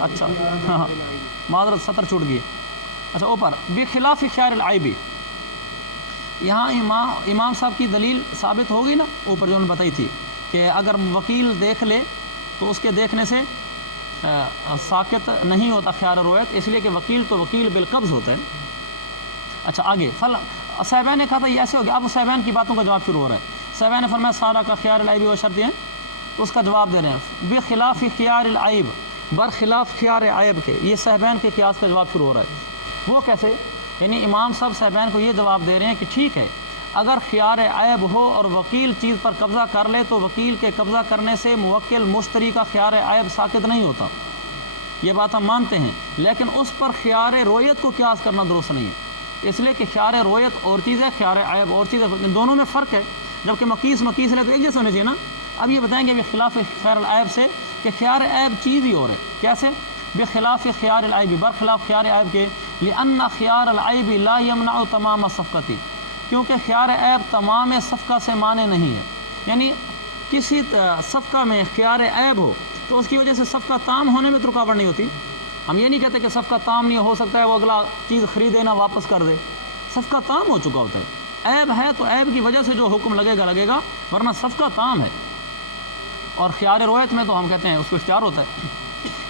اچھا ہاں معذرت 70 چھوٹ گئی ہے. اچھا اوپر، بخلاف خیار العیب، یہاں امام صاحب کی دلیل ثابت ہو گئی نا اوپر جو انہوں نے بتائی تھی کہ اگر وکیل دیکھ لے تو اس کے دیکھنے سے ساکت نہیں ہوتا خیار رویت، اس لیے کہ وکیل تو وکیل بالقبض ہوتا ہے. اچھا آگے، صاحبین نے کہا تھا یہ ایسے ہو گیا، اب صاحبین کی باتوں کا جواب شروع ہو رہا ہے. صاحبین نے فرمایا سارا کا خیار العیب و شرط ہیں، تو اس کا جواب دے رہے ہیں بخلاف خیار العیب، برخلاف خیار عیب کے. یہ صاحبین کے قیاس کا جواب شروع ہو رہا ہے. وہ کیسے؟ یعنی امام صاحب صاحبین کو یہ جواب دے رہے ہیں کہ ٹھیک ہے، اگر خیار عیب ہو اور وکیل چیز پر قبضہ کر لے تو وکیل کے قبضہ کرنے سے موکل مشتری کا خیار عیب ساکت نہیں ہوتا، یہ بات ہم مانتے ہیں، لیکن اس پر خیار رویت کو قیاس کرنا درست نہیں ہے. اس لیے کہ خیار رویت اور چیز ہے، خیار عیب اور چیز ہے، دونوں میں فرق ہے. جبکہ مقیس لے تو ایک جیسے ہونے چاہیے نا. اب یہ بتائیں گے بخلاف خیار العیب سے کہ خیار عیب چیز ہی اور ہے. کیسے؟ بخلاف خیار العیب، برخلاف خیار عیب کے، لأن خیار العیب لا یمنع تمام صفقت، کیونکہ خیار عیب تمام صفقہ سے مانے نہیں ہے. یعنی کسی صفقہ میں خیار عیب ہو تو اس کی وجہ سے صفقہ تام ہونے میں تو رکاوٹ نہیں ہوتی. ہم یہ نہیں کہتے کہ صفقہ تام نہیں ہو سکتا ہے وہ اگلا چیز خریدے نہ واپس کر دے، صفقہ تام ہو چکا ہوتا ہے. عیب ہے تو عیب کی وجہ سے جو حکم لگے گا، ورنہ صفقہ تام ہے. اور خیار رویت میں تو ہم کہتے ہیں اس کو اختیار ہوتا ہے،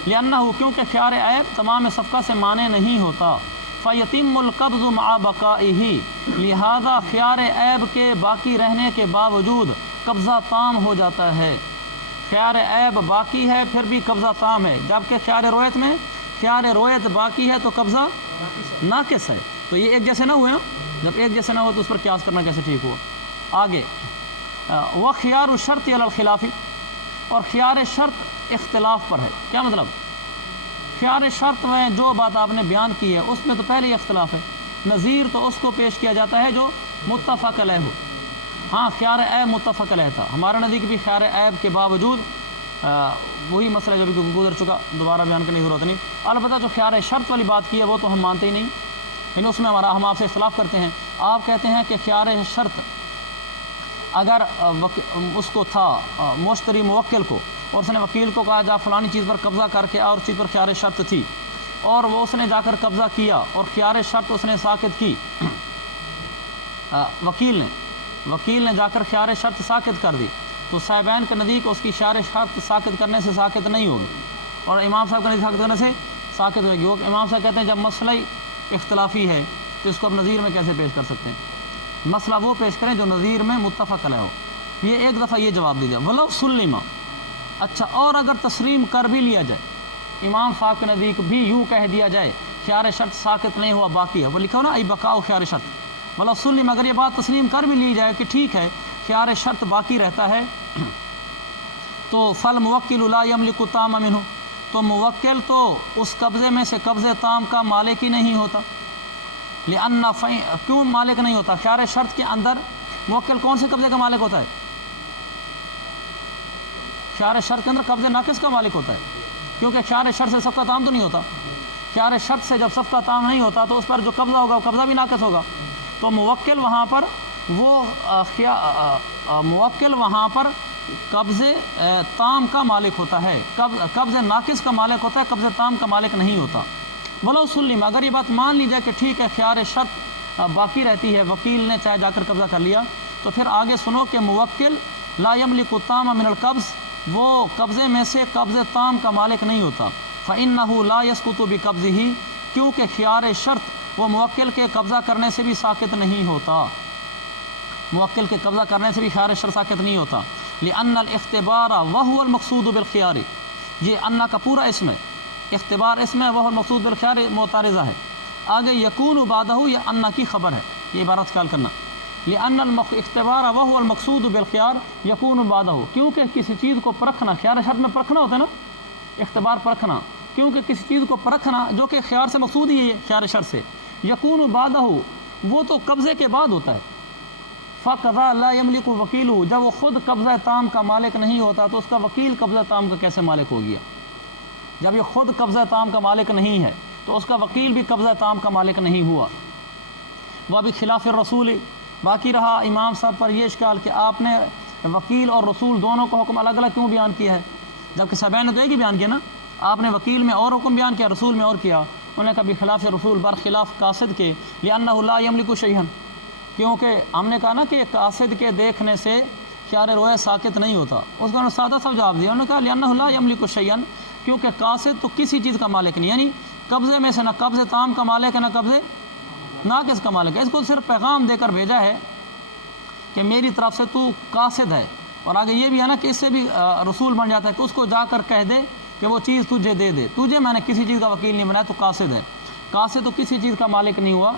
لأنه کیونکہ خیار عیب تمام صفقہ سے مانع نہیں ہوتا، فیتم القبض مع بقائه لہذا خیار عیب کے باقی رہنے کے باوجود قبضہ تام ہو جاتا ہے۔ خیار عیب باقی ہے پھر بھی قبضہ تام ہے، جبکہ خیار رویت میں خیار رویت باقی ہے تو قبضہ ناقص ہے۔ تو یہ ایک جیسے نہ ہوئے نا، جب ایک جیسے نہ ہو تو اس پر قیاس کرنا کیسے ٹھیک ہوا؟ آگے وخیار الشرط علی الخلاف، اور خیار شرط اختلاف پر ہے۔ کیا مطلب؟ خیار شرط میں جو بات آپ نے بیان کی ہے اس میں تو پہلے ہی اختلاف ہے، نظیر تو اس کو پیش کیا جاتا ہے جو متفق علیہ ہو۔ ہاں خیار عیب متفق علیہ تھا، ہمارا نزدیک بھی خیار عیب کے باوجود وہی مسئلہ جو بھی گزر چکا، دوبارہ بیان کرنے کی ضرورت نہیں۔ البتہ جو خیار شرط والی بات کی ہے وہ تو ہم مانتے ہی نہیں، یعنی اس میں ہم آپ سے اختلاف کرتے ہیں۔ آپ کہتے ہیں کہ خیار شرط اگر اس کو تھا مشتری موکل کو، اور اس نے وکیل کو کہا جا فلانی چیز پر قبضہ کر کے اور چیز پر خیار شرط تھی، اور وہ اس نے جا کر قبضہ کیا اور خیار شرط اس نے ساقط کی، وکیل نے جا کر خیار شرط ساقط کر دی، تو صاحبین کے نزدیک اس کی خیار شرط ساقط کرنے سے ساقط نہیں ہوگی، اور امام صاحب کے نزدیک ساقط کرنے سے ساقط ہوگی۔ وہ امام صاحب کہتے ہیں جب مسئلہ اختلافی ہے تو اس کو اب نظیر میں کیسے پیش کر سکتے ہیں؟ مسئلہ وہ پیش کریں جو نظیر میں متفق علیہ ہو۔ یہ ایک دفعہ یہ جواب دے دیا ولو سلم، اچھا اور اگر تسلیم کر بھی لیا جائے، امام صاحب کے نزدیک بھی یوں کہہ دیا جائے خیار شرط ساقط نہیں ہوا باقی ہے، وہ لکھو نا ای بقاء خیار شرط ولو سلم، اگر یہ بات تسلیم کر بھی لی جائے کہ ٹھیک ہے خیار شرط باقی رہتا ہے، تو فالموکل لا یملک التام منہ، تو موکل تو اس قبضے میں سے قبضے تام کا مالک ہی نہیں ہوتا، لأن کیوں مالک نہیں ہوتا؟ خیار شرط کے اندر موکل کون سے قبضے کا مالک ہوتا ہے؟ خیار شرط کے اندر قبضے ناقص کا مالک ہوتا ہے، کیونکہ خیار شرط سے صفقہ تام تو نہیں ہوتا، خیار شرط سے جب صفقہ تام نہیں ہوتا تو اس پر جو قبضہ ہوگا وہ قبضہ بھی ناقص ہوگا، تو موکل وہاں پر موکل وہاں پر قبضے تام کا مالک ہوتا ہے، قبضے ناقص کا مالک ہوتا ہے، قبضے تام کا مالک نہیں ہوتا۔ ولو سلم، اگر یہ بات مان لی جائے کہ ٹھیک ہے خیار شرط باقی رہتی ہے، وکیل نے چاہے جا کر قبضہ کر لیا، تو پھر آگے سنو کہ موکل لا یملک التام من القبض، وہ قبضے میں سے قبضے تام کا مالک نہیں ہوتا، فإنه لا يسقط بقبضه، کیونکہ خیار شرط وہ موکل کے قبضہ کرنے سے بھی ساقط نہیں ہوتا، موکل کے قبضہ کرنے سے بھی خیار شرط ساقط نہیں ہوتا، لأن الاختبار وهو المقصود بالخيار، یہ ان کا پورا اسم ہے، اختبار اسم ہے، وہ المقصود بالخيار معترضہ ہے۔ آگے یکون بعدہ، یہ ان کی خبر ہے، یہ عبارت خیال کرنا، لأن الاختبار وهو المقصود بالخيار یکون بعدہ، کیونکہ کسی چیز کو پرکھنا، خیار شرط میں پرکھنا ہوتا ہے نا، اختبار پرکھنا، کیونکہ کسی چیز کو پرکھنا جو کہ خیار سے مقصود ہی ہے، خیار شرط سے، یکون بعدہ وہ تو قبضے کے بعد ہوتا ہے، فقضا لا یملک وکیل، جب وہ خود قبضہ تام کا مالک نہیں ہوتا تو اس کا وکیل قبضہ تام کا کیسے مالک ہو گیا؟ جب یہ خود قبضہ تام کا مالک نہیں ہے تو اس کا وکیل بھی قبضہ تام کا مالک نہیں ہوا۔ وہ بھی خلاف الرسول، باقی رہا امام صاحب پر یہ اشکال کہ آپ نے وکیل اور رسول دونوں کو حکم الگ الگ کیوں بیان کیا ہے، جبکہ سبین نے تو ایک ہی بیان کیا نا، آپ نے وکیل میں اور حکم بیان کیا، رسول میں اور کیا، انہوں نے کہا بخلاف رسول برخلاف قاصد کے، لأنہ لا یملک شیئا، کیونکہ ہم نے کہا نا کہ قاصد کے دیکھنے سے خیار رویت ساقط نہیں ہوتا، اس کو انہوں نے سادہ سا جواب دیا، انہوں نے کہا لأنہ لا یملک شیئا، کیونکہ قاصد تو کسی چیز کا مالک نہیں، یعنی قبضے میں سے نہ قبضے تام کا مالک ہے نہ قبضے ناقص کا مالک ہے، اس کو صرف پیغام دے کر بھیجا ہے کہ میری طرف سے تو قاصد ہے، اور آگے یہ بھی ہے نا کہ اس سے بھی رسول بن جاتا ہے کہ اس کو جا کر کہہ دے کہ وہ چیز تجھے دے دے، تجھے میں نے کسی چیز کا وکیل نہیں بنایا، تو قاصد ہے، قاصد تو کسی چیز کا مالک نہیں ہوا۔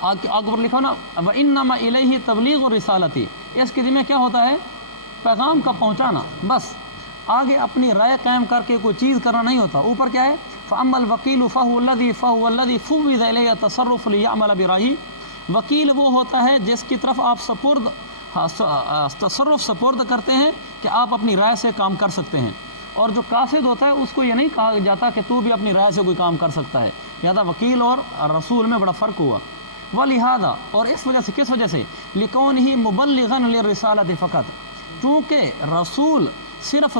آگے پر لکھا نا وَإِنَّمَا إِلَيْهِ تَبْلِيغُ الرِّسَالَةِ، اس کے ذمہ کیا ہوتا ہے؟ پیغام کا پہنچانا، بس آگے اپنی رائے قائم کر کے کوئی چیز کرنا نہیں ہوتا۔ اوپر کیا ہے؟ فَأَمَّا الْوَكِيلُ فَهُوَ الَّذِي فُوِّضَ إِلَيْهِ التَّصَرُّفُ لِيَعْمَلَ بِرَأْيِهِ، وکیل وہ ہوتا ہے جس کی طرف آپ تصرف سپرد کرتے ہیں کہ آپ اپنی رائے سے کام کر سکتے ہیں، اور جو قاصد ہوتا ہے اس کو یہ نہیں کہا جاتا کہ تو بھی اپنی رائے سے کوئی کام کر سکتا ہے، لہذا وکیل اور رسول میں بڑا فرق ہوا۔ وَلِهَذَا، اور اس وجہ سے، کس وجہ سے؟ لِكَوْنِهِ مُبَلِّغًا لِلرِّسَالَةِ فقط، چونکہ رسول صرف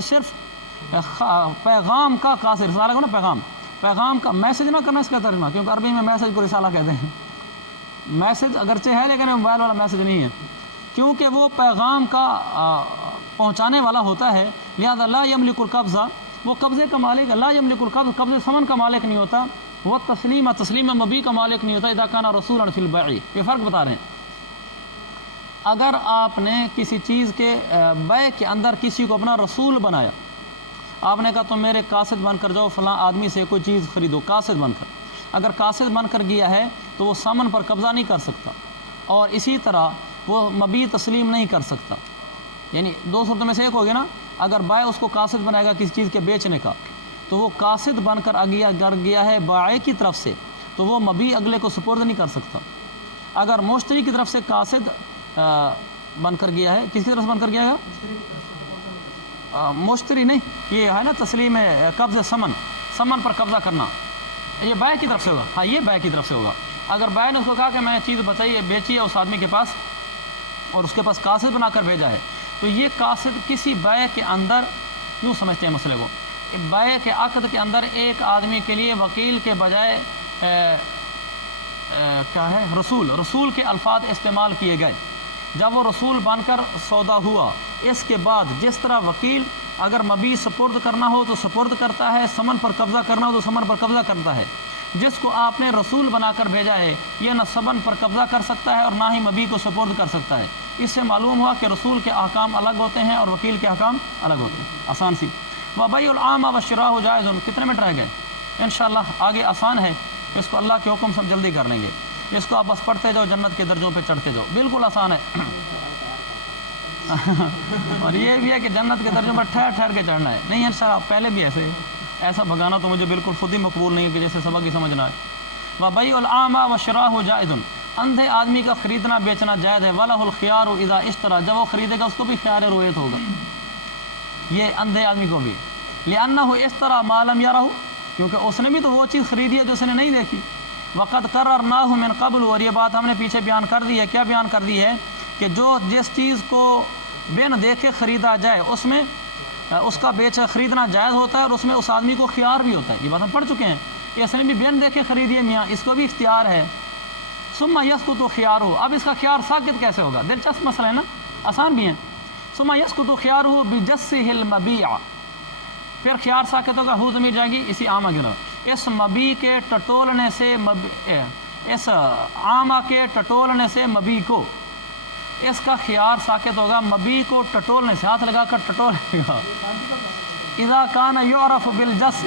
پیغام کا قاصد، رسالہ کو نا پیغام کا، میسج نہ کرنا اس کا ترجمہ، کیونکہ عربی میں میسج کو رسالہ کہتے ہیں، میسج اگرچہ ہے لیکن موبائل والا میسج نہیں ہے، کیونکہ وہ پیغام کا پہنچانے والا ہوتا ہے، لہذا لا یملک القبضہ، وہ قبضے کا مالک، لا یملک القبض، قبض ثمن کا مالک نہیں ہوتا، وہ تسلیم مبی کا مالک نہیں ہوتا، اذا کان رسولا فی البیع۔ یہ فرق بتا رہے ہیں، اگر آپ نے کسی چیز کے بیع کے اندر کسی کو اپنا رسول بنایا، آپ نے کہا تم میرے قاصد بن کر جاؤ، فلاں آدمی سے کوئی چیز خریدو قاصد بن کر، اگر قاصد بن کر گیا ہے تو وہ ثمن پر قبضہ نہیں کر سکتا، اور اسی طرح وہ مبی تسلیم نہیں کر سکتا۔ یعنی دو صورتوں میں سے ایک ہوگی نا، اگر بائع اس کو قاصد بنائے گا کسی چیز کے بیچنے کا، تو وہ قاصد بن کر گر گیا ہے بائع کی طرف سے، تو وہ مبی اگلے کو سپرد نہیں کر سکتا۔ اگر مشتری کی طرف سے قاصد بن کر گیا ہے، کس کی طرف سے بن کر گیا ہے؟ مشتری نہیں، یہ ہے نا تسلیم قبض ثمن پر قبضہ کرنا، یہ بائع کی طرف سے ہوگا۔ ہاں یہ بائع کی طرف سے ہوگا۔ اگر بائع نے اس کو کہا کہ میں نے چیز بتائی ہے، بیچی ہے اس آدمی کے پاس، اور اس کے پاس قاصد بنا کر بھیجا ہے، تو یہ قاصد کسی بائع کے اندر، یوں سمجھتے ہیں مسئلے کو، بائع کے عقد کے اندر ایک آدمی کے لیے وکیل کے بجائے کیا ہے، رسول کے الفاظ استعمال کیے گئے۔ جب وہ رسول بن کر سودا ہوا، اس کے بعد جس طرح وکیل اگر مبی سپرد کرنا ہو تو سپرد کرتا ہے، ثمن پر قبضہ کرنا ہو تو ثمن پر قبضہ کرتا ہے، جس کو آپ نے رسول بنا کر بھیجا ہے یہ نہ ثمن پر قبضہ کر سکتا ہے اور نہ ہی مبی کو سپرد کر سکتا ہے۔ اس سے معلوم ہوا کہ رسول کے احکام الگ ہوتے ہیں اور وکیل کے احکام الگ ہوتے ہیں۔ آسان سی۔ وبیع العام وشراء جائز۔ کتنے منٹ رہ گئے؟ انشاءاللہ آگے آسان ہے، اس کو اللہ کے حکم سے جلدی کر لیں گے، اس کو آپ بس پڑھتے جاؤ، جنت کے درجوں پہ چڑھتے جاؤ، بالکل آسان ہے۔ اور یہ بھی ہے کہ جنت کے درجوں پر ٹھہر ٹھہر کے چڑھنا ہے، نہیں انشاءاللہ پہلے بھی ایسا بھگانا تو مجھے بالکل خود ہی مقبول نہیں ہے کہ جیسے سبق ہی سمجھنا ہے۔ وبیع العام وشراء جائز۔ اندھے آدمی کا خریدنا بیچنا جائز ہے۔ وَلَهُ الْخِيَارُ اِذَا اشْتَرَى۔ جب وہ خریدے گا اس کو بھی خیار رویت ہوگا، یہ اندھے آدمی کو بھی، لِأَنَّهُ اشْتَرَى مَا لَمْ يَرَهُ، کیونکہ اس نے بھی تو وہ چیز خریدی ہے جو اس نے نہیں دیکھی۔ وَقَدْ قَرَّرْنَاهُ مِنْ قَبْلُ، اور یہ بات ہم نے پیچھے بیان کر دی ہے۔ کیا بیان کر دی ہے؟ کہ جس چیز کو بن دیکھے خریدا جائے اس میں اس کا خریدنا جائز ہوتا ہے، اور اس میں اس آدمی کو خیار بھی ہوتا ہے، یہ بات ہم پڑھ چکے ہیں کہ اس نے بھی بن دیکھے خریدی ہے میاں، اس کو بھی اختیار ہے۔ ثم یسقط خیارہ، اب اس کا خیار ساقط کیسے ہوگا؟ دلچسپ مسئلہ ہے نا، آسان بھی ہے۔ ثم یسقط خیارہ بجسہ المبیع، پھر خیار ساقط ہوگا، ہو ضمیر جائے گی اسی عامہ کی طرف، اس مبی کے ٹٹولنے سے اس عامہ کے ٹٹولنے سے مبی کو، اس کا خیار ساقط ہوگا مبی کو ٹٹولنے سے، ہاتھ لگا کر ٹٹولے گا۔ اذا کان یعرف بالجس،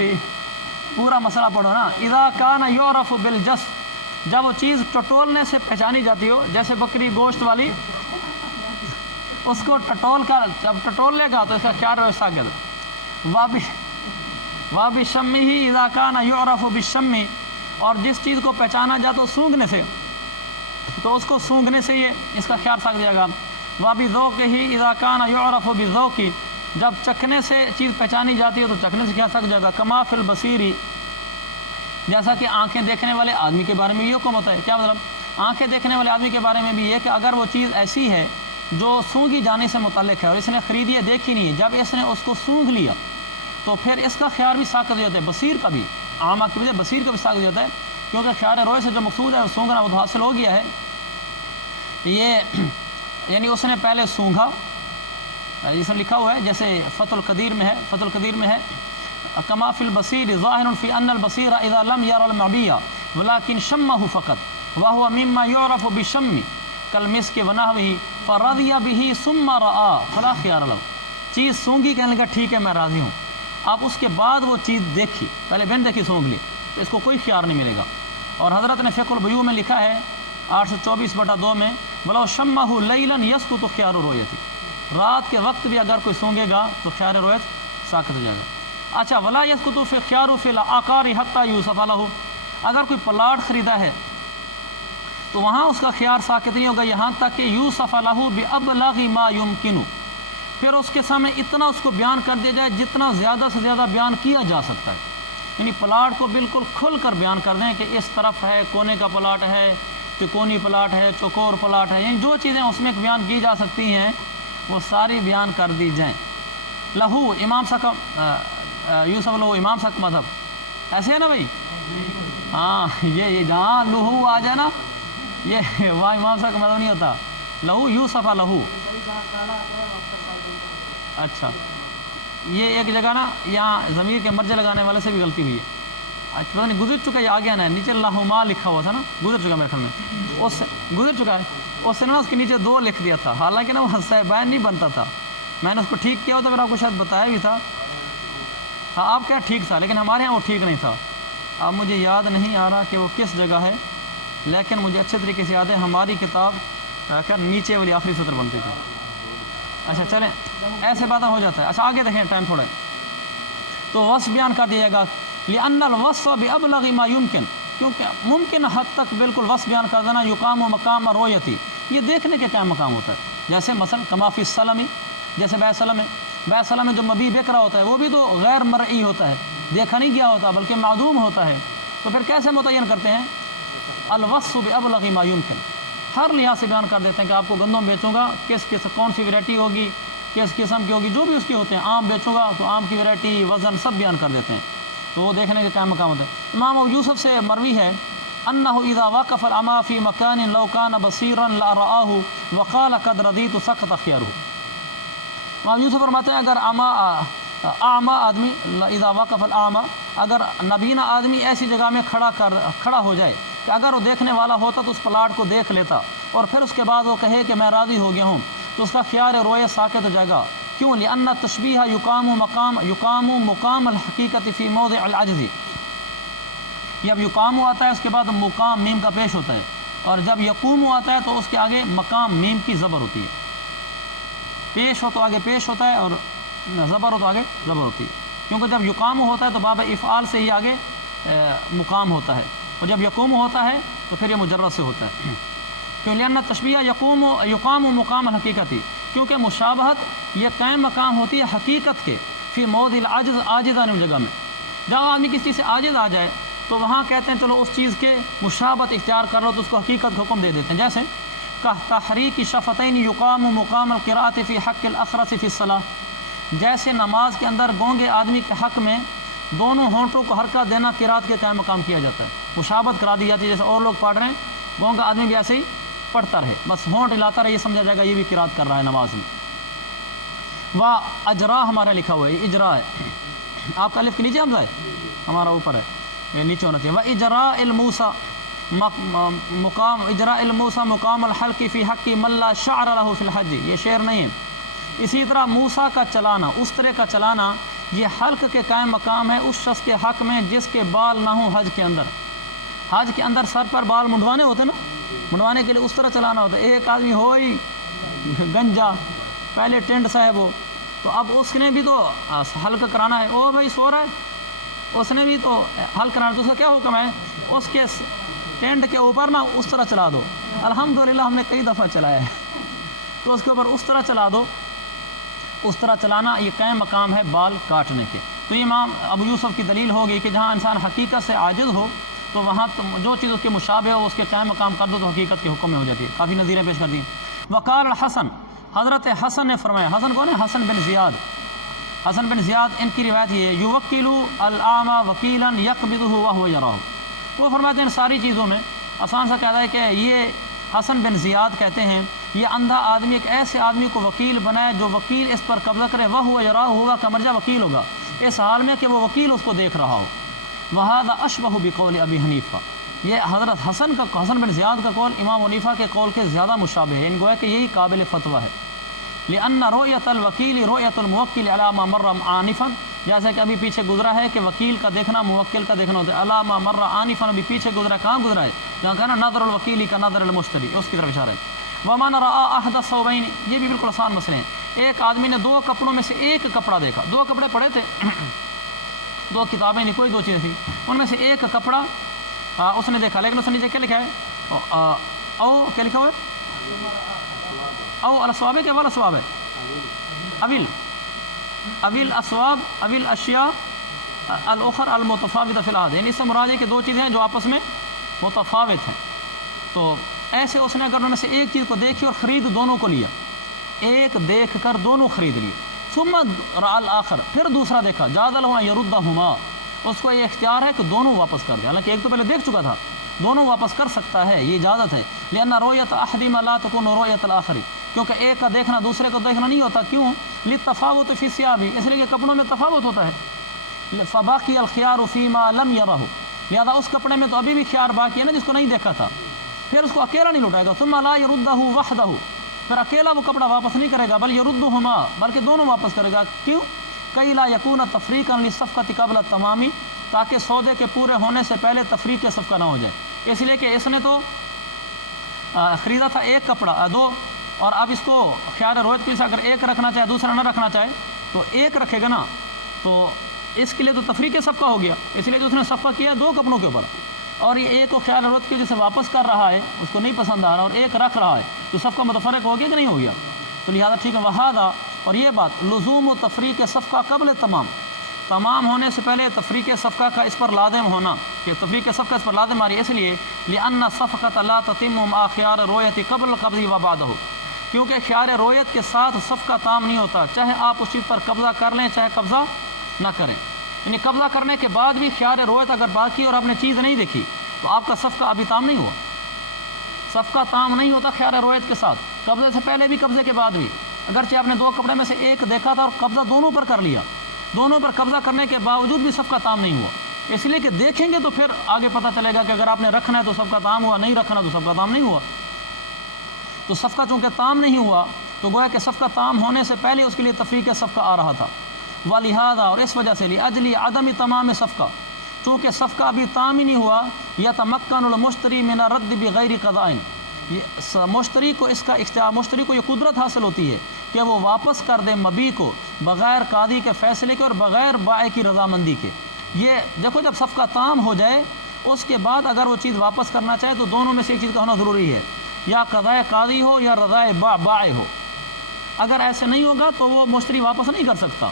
پورا مسئلہ پڑھو نا، اذا کان یعرف بالجس، جب وہ چیز ٹٹولنے سے پہچانی جاتی ہو، جیسے بکری گوشت والی، اس کو ٹٹول کر جب ٹٹول لے گا تو اس کا خیار ساقط۔ وبشمہ، اذا کان یعرف بالشم، اور جس چیز کو پہچانا جاتا ہو سونگھنے سے، تو اس کو سونگھنے سے یہ اس کا خیال ساق دیا گا۔ وبذوقہ، اذا کان یعرف بذوق، جب چکھنے سے چیز پہچانی جاتی ہے تو چکھنے سے کیا ساق جائے گا۔ کما فی البصیر، جیسا کہ آنکھیں دیکھنے والے آدمی کے بارے میں یہ حکم ہوتا ہے۔ کیا مطلب؟ آنکھیں دیکھنے والے آدمی کے بارے میں بھی یہ کہ اگر وہ چیز ایسی ہے جو سونگھی جانے سے متعلق ہے اور اس نے خریدی ہے دیکھی نہیں ہے، جب اس نے اس کو سونگھ لیا تو پھر اس کا خیار بھی ساقط ہو جاتا ہے، بصیر کا بھی، عامہ کی وجہ بصیر کا بھی ساقط ہو جاتا ہے، کیونکہ خیار روئے سے جو مقصود ہے وہ سونگھنا وہ حاصل ہو گیا ہے۔ یہ یعنی اس نے پہلے سونگھا، جس میں لکھا ہوا ہے جیسے فتح القدیر میں ہے، فتح القدیر میں ہے کما فی البصیر ظاہر فی ان البصیر اذا لم ير المعبیہ ولكن شمه فقط وهو مما يعرف بالشم كالمسك ونحوه فرضی به ثم رأى فلا خيار له، چیز سونگھی کہنے لگا ٹھیک ہے میں راضی ہوں، اب اس کے بعد وہ چیز دیکھی، پہلے بن دیکھی سونگھ لی، تو اس کو کوئی خیار نہیں ملے گا۔ اور حضرت نے فقہ البیوع میں لکھا ہے 824/2 میں ولو شمه لیلا یسقط خیار رؤیت، رات کے وقت بھی اگر کوئی سونگے گا تو خیار رویت ساقط ہو جائے گا۔ اچھا، ولا یسقط فی خیار فی العقار حتی یوصف له، اگر کوئی پلاٹ خریدا ہے تو وہاں اس کا خیار ساقط نہیں ہوگا یہاں تک کہ یوصف له بابلغ ما یمکن، پھر اس کے سامنے اتنا اس کو بیان کر دیا جائے جتنا زیادہ سے زیادہ بیان کیا جا سکتا ہے، یعنی پلاٹ کو بالکل کھل کر بیان کر دیں کہ اس طرف ہے، کونے کا پلاٹ ہے، تکونی پلاٹ ہے، چوکور پلاٹ ہے، یعنی جو چیزیں اس میں بیان کی جا سکتی ہیں وہ ساری بیان کر دی جائیں۔ لہو امام سک یوسف لہو امام سک مذہب ایسے ہے نا بھائی، ہاں یہ جہاں لہو آ جائے نا یہ وہاں امام سک مذہب نہیں ہوتا، لہو یوسف لہو، اچھا یہ ایک جگہ نا یہاں ضمیر کے مرجع لگانے والے سے بھی غلطی ہوئی ہے. اچھا پتہ نہیں گزر چکا ہے آگے آنا ہے, نیچے اللہما لکھا ہوا تھا نا, گزر چکا میرے خیال میں, اس سے گزر چکا ہے, اس سے نا اس کے نیچے 2 لکھ دیا تھا, حالانکہ نا وہ صاحبین نہیں بنتا تھا, میں نے اس کو ٹھیک کیا ہوتا, پھر آپ کو شاید بتایا بھی تھا. ہاں آپ کیا ٹھیک تھا, لیکن ہمارے یہاں وہ ٹھیک نہیں تھا. اب مجھے یاد نہیں آ رہا کہ وہ کس جگہ ہے, لیکن مجھے اچھے طریقے سے یاد ہے ہماری کتاب کر نیچے والی آخری سطر بنتی تھی. اچھا چلیں ایسے باتیں ہو جاتا ہے. اچھا آگے دیکھیں ٹائم تھوڑا ہے, تو وصف بیان کر دیا گا لأن الوصف بأبلغ ما يمكن, کیونکہ ممکن حد تک بالکل وصف بیان کر دینا یقام و مقام رؤیتی, یہ دیکھنے کے کیا مقام ہوتا ہے. جیسے مثلا کما فی السلم, جیسے بیع سلم ہے, بیع سلم میں جو مبیع بک رہا ہوتا ہے وہ بھی تو غیر مرئی ہوتا ہے, دیکھا نہیں گیا ہوتا بلکہ معدوم ہوتا ہے. تو پھر کیسے متعین کرتے ہیں, الوصف بأبلغ ما يمكن, ہر لحاظ سے بیان کر دیتے ہیں کہ آپ کو گندم بیچوں گا, کس کون سی ویرائٹی ہوگی, کس قسم کی ہوگی, جو بھی اس کی ہوتے ہیں. آم بیچوں گا تو آم کی ویرائٹی, وزن سب بیان کر دیتے ہیں. تو وہ دیکھنے کے کیا مقام ہوتا ہے. امام ابو یوسف سے مروی ہے انہ اذا وقف العمى في مكان لو كان بصيرا لرآه وقال قد رضيت سقط خياره. امام یوسف فرماتے ہیں اگر اعمى آدمی, اذا وقف الاعمى, اگر نبینا آدمی ایسی جگہ میں کھڑا ہو جائے کہ اگر وہ دیکھنے والا ہوتا تو اس پلاٹ کو دیکھ لیتا, اور پھر اس کے بعد وہ کہے کہ میں راضی ہو گیا ہوں, تو اس کا خیال روئے ساکت ہو جائے گا. کیوں؟ لأن التشبیہ یقام مقام الحقیقت فی موضع العجز. جب یقام آتا ہے اس کے بعد مقام میم کا پیش ہوتا ہے, اور جب یقوم آتا ہے تو اس کے آگے مقام میم کی زبر ہوتی ہے. پیش ہو تو آگے پیش ہوتا ہے, اور زبر ہو تو آگے زبر ہوتی ہے, کیونکہ جب یقام ہوتا ہے تو باب افعال سے ہی آگے مقام ہوتا ہے, اور جب یقوم ہوتا ہے تو پھر یہ مجرد سے ہوتا ہے. کیوں؟ لأن تشبیہ یقام مقام الحقیقتی, کیونکہ مشابہت یہ قائم مقام ہوتی ہے حقیقت کے, فی موضع العجز, عاجز آنے جگہ میں. جب آدمی کسی چیز سے عاجز آ جائے تو وہاں کہتے ہیں چلو اس چیز کے مشابہت اختیار کر لو, تو اس کو حقیقت کا حکم دے دیتے ہیں. جیسے کہ تحریک شفتین یقام مقام القراءۃ فی حق الاخرس فی الصلاۃ, جیسے نماز کے اندر گونگے آدمی کے حق میں دونوں ہونٹوں کو حرکت دینا قراءت کے قائم مقام کیا جاتا ہے. مشابہت کرا دی جاتی ہے, جیسے اور لوگ پڑھ رہے ہیں, گونگا آدمی بھی ایسے ہی پڑھتا رہے, بس ہونٹ ہلاتا رہے, یہ سمجھا جائے گا یہ بھی قراءت کر رہا ہے نماز میں. و اجرا ہمارا لکھا ہوا ہے, اجرا ہے, آپ کا الف کے نیچے حمزہ ہے, ہمارا اوپر ہے, یہ نیچے ہونا چاہیے. و اجراء الموسیٰ مقام اجراء الموسیٰ مقام الحلق فی حق من لا شعر له فی الحج, یہ شعر نہیں ہے. اسی طرح موسیٰ کا چلانا, اس طرح کا چلانا, یہ حلق کے قائم مقام ہے اس شخص کے حق میں جس کے بال نہ ہوں حج کے اندر. حج کے اندر سر پر بال منڈوانے ہوتے نا, منڈوانے کے لیے اس طرح چلانا ہوتا ہے. ایک آدمی ہو ہی گنجا, پہلے ٹینڈ صاحب ہو, تو اب اس نے بھی تو حلق کرانا ہے, او بھائی سو رہا ہے, اس نے بھی تو حلق کرانا ہے, تو اس کا کیا حکم ہے, اس کے ٹینڈ کے اوپر نا اس طرح چلا دو. الحمدللہ ہم نے کئی دفعہ چلایا ہے, تو اس کے اوپر اس طرح چلا دو. اس طرح چلانا یہ قائم مقام ہے بال کاٹنے کے. تو امام ابو یوسف کی دلیل ہوگی کہ جہاں انسان حقیقت سے عاجز ہو تو وہاں جو چیز اس کے مشابہ ہو اس کے قائم مقام کر دو تو حقیقت کے حکم میں ہو جاتی ہے. کافی نظیریں پیش کر دی. وقال الحسن, حضرت حسن نے فرمایا, حسن کون ہے, حسن بن زیاد, حسن بن زیاد, ان کی روایت یہ ہے, یوکل الاعمى وکیلا یقبضہ وهو یراہ. وہ فرماتے ہیں ساری چیزوں میں آسان سا کہتا ہے کہ یہ حسن بن زیاد کہتے ہیں یہ اندھا آدمی ایک ایسے آدمی کو وکیل بنائے جو وکیل اس پر قبضہ کرے, وهو یراہ, ہوگا کا مرجع وکیل ہوگا, اس حال میں کہ وہ وکیل اس کو دیکھ رہا ہو. وہذا اشبہ بقول ابی حنیفہ, یہ حضرت حسن بن زیاد کا قول امام حنیفہ کے قول کے زیادہ مشابہ ہے, ان گویا کہ یہی قابل فتویٰ ہے. لأن رؤیت الوکیل رؤیت الموکل علی ما مر آنفا, جیسے کہ ابھی پیچھے گزرا ہے کہ وکیل کا دیکھنا موکل کا دیکھنا ہوتا ہے. علی ما مر آنفا, ابھی پیچھے گزرا, کہاں گزرا ہے, جہاں کہا نا نظر الوکیل کا نظر المشتری, اس کی طرف اشارہ ہے. ومن رأى احد الثوبین, یہ بھی بالکل آسان مسئلے ہیں. ایک آدمی نے 2 کپڑوں میں سے ایک کپڑا دیکھا, 2 کپڑے پڑے تھے, 2 کتابیں نہیں, کوئی 2 چیزیں تھیں, ان میں سے ایک کپڑا اس نے دیکھا, لیکن اس نے نیچے کیا لکھا ہے, او کیا لکھا ہوا ہے, او الاسواب ہے کہ اول اسواب ہے, اویل اسواب اویل اشیاء الاخر المتفاوتہ فی العادہ, یعنی اس سے مراد ہے کہ 2 چیزیں ہیں جو آپس میں متفاوت ہیں. تو ایسے اس نے اگر ان میں سے ایک چیز کو دیکھی اور خرید دونوں کو لیا, ایک دیکھ کر دونوں خرید لیے, ثم رأى الآخر, پھر دوسرا دیکھا, جاز له ان يردهما, اس کو یہ اختیار ہے کہ دونوں واپس کر دے, حالانکہ ایک تو پہلے دیکھ چکا تھا, دونوں واپس کر سکتا ہے, یہ اجازت ہے. لأن رؤیت احدہما لا تکون رؤیت الآخر, کیونکہ ایک کا دیکھنا دوسرے کو دیکھنا نہیں ہوتا. کیوں؟ للتفاوت فی الثياب، اس لیے کہ کپڑوں میں تفاوت ہوتا ہے. فباقی الخيار فيما لم يره، لہذا اس کپڑے میں تو ابھی بھی خیار باقی ہے نا جس کو نہیں دیکھا تھا. پھر اس کو اکیلا نہیں لٹائے گا. ثم لا يرده وحده، پھر اکیلا وہ کپڑا واپس نہیں کرے گا، بل يردهما، بلکہ دونوں واپس کرے گا. کیوں؟ کئی لا یکون تفریقا للصفقۃ قبل التمام، تاکہ سودے کے پورے ہونے سے پہلے تفریق کے صفقہ نہ ہو جائے. اس لیے کہ اس نے تو خریدا تھا ایک کپڑا دو، اور اب اس کو خیار رویت کے سے اگر ایک رکھنا چاہے دوسرا نہ رکھنا چاہے تو ایک رکھے گا نا، تو اس کے لیے تو تفریق صفقہ ہو گیا. اس لیے جو اس نے صفقہ کیا دو کپڑوں کے اوپر، اور یہ ایک کو خیال رویت کی وجہ سے واپس کر رہا ہے، اس کو نہیں پسند آ رہا، اور ایک رکھ رہا ہے، تو صفقہ متفرق ہو گیا کہ نہیں ہو گیا؟ تو لہٰذا ٹھیک ہے. وہذا، اور یہ بات لزوم و تفریق صفقہ قبل تمام ہونے سے پہلے تفریق صفقہ کا اس پر لازم ہونا، کہ تفریق صفقہ اس پر لازم آ رہی ہے، اس لیے لأن الصفقۃ لا تتم مع خیار رویت قبل القبض و بعدہ، کیونکہ خیار رویت کے ساتھ صفقہ تام نہیں ہوتا، چاہے آپ اس چیز پر قبضہ کر لیں چاہے قبضہ نہ کریں. یعنی قبضہ کرنے کے بعد بھی خیار رویت اگر باقی اور آپ نے چیز نہیں دیکھی تو آپ کا صفقہ ابھی تام نہیں ہوا. صفقہ تام نہیں ہوتا خیار رویت کے ساتھ، قبضے سے پہلے بھی قبضے کے بعد بھی. اگرچہ آپ نے دو کپڑے میں سے ایک دیکھا تھا اور قبضہ دونوں پر کر لیا، دونوں پر قبضہ کرنے کے باوجود بھی صفقہ تام نہیں ہوا. اس لیے کہ دیکھیں گے تو پھر آگے پتہ چلے گا کہ اگر آپ نے رکھنا ہے تو صفقہ تام ہوا، نہیں رکھنا تو صفقہ تام نہیں ہوا. تو صفقہ چونکہ تام نہیں ہوا تو گویا کہ صفقہ تام ہونے سے پہلے اس کے لیے تفریق صفقہ آ رہا تھا. ولہذا، اور اس وجہ سے لاجل عدم تمام صفقہ، چونکہ صفقہ ابھی تام ہی نہیں ہوا، یتمکن المشتری من الرد بغیر قضاء، مشتری کو اس کا اختیار، مشتری کو یہ قدرت حاصل ہوتی ہے کہ وہ واپس کر دے مبیع کو بغیر قاضی کے فیصلے کے اور بغیر بائع کی رضامندی کے. یہ دیکھو جب صفقہ تام ہو جائے اس کے بعد اگر وہ چیز واپس کرنا چاہے تو دونوں میں سے ایک چیز کا ہونا ضروری ہے، یا قضاء قاضی ہو یا رضاء بائع ہو. اگر ایسے نہیں ہوگا تو وہ مشتری واپس نہیں کر سکتا.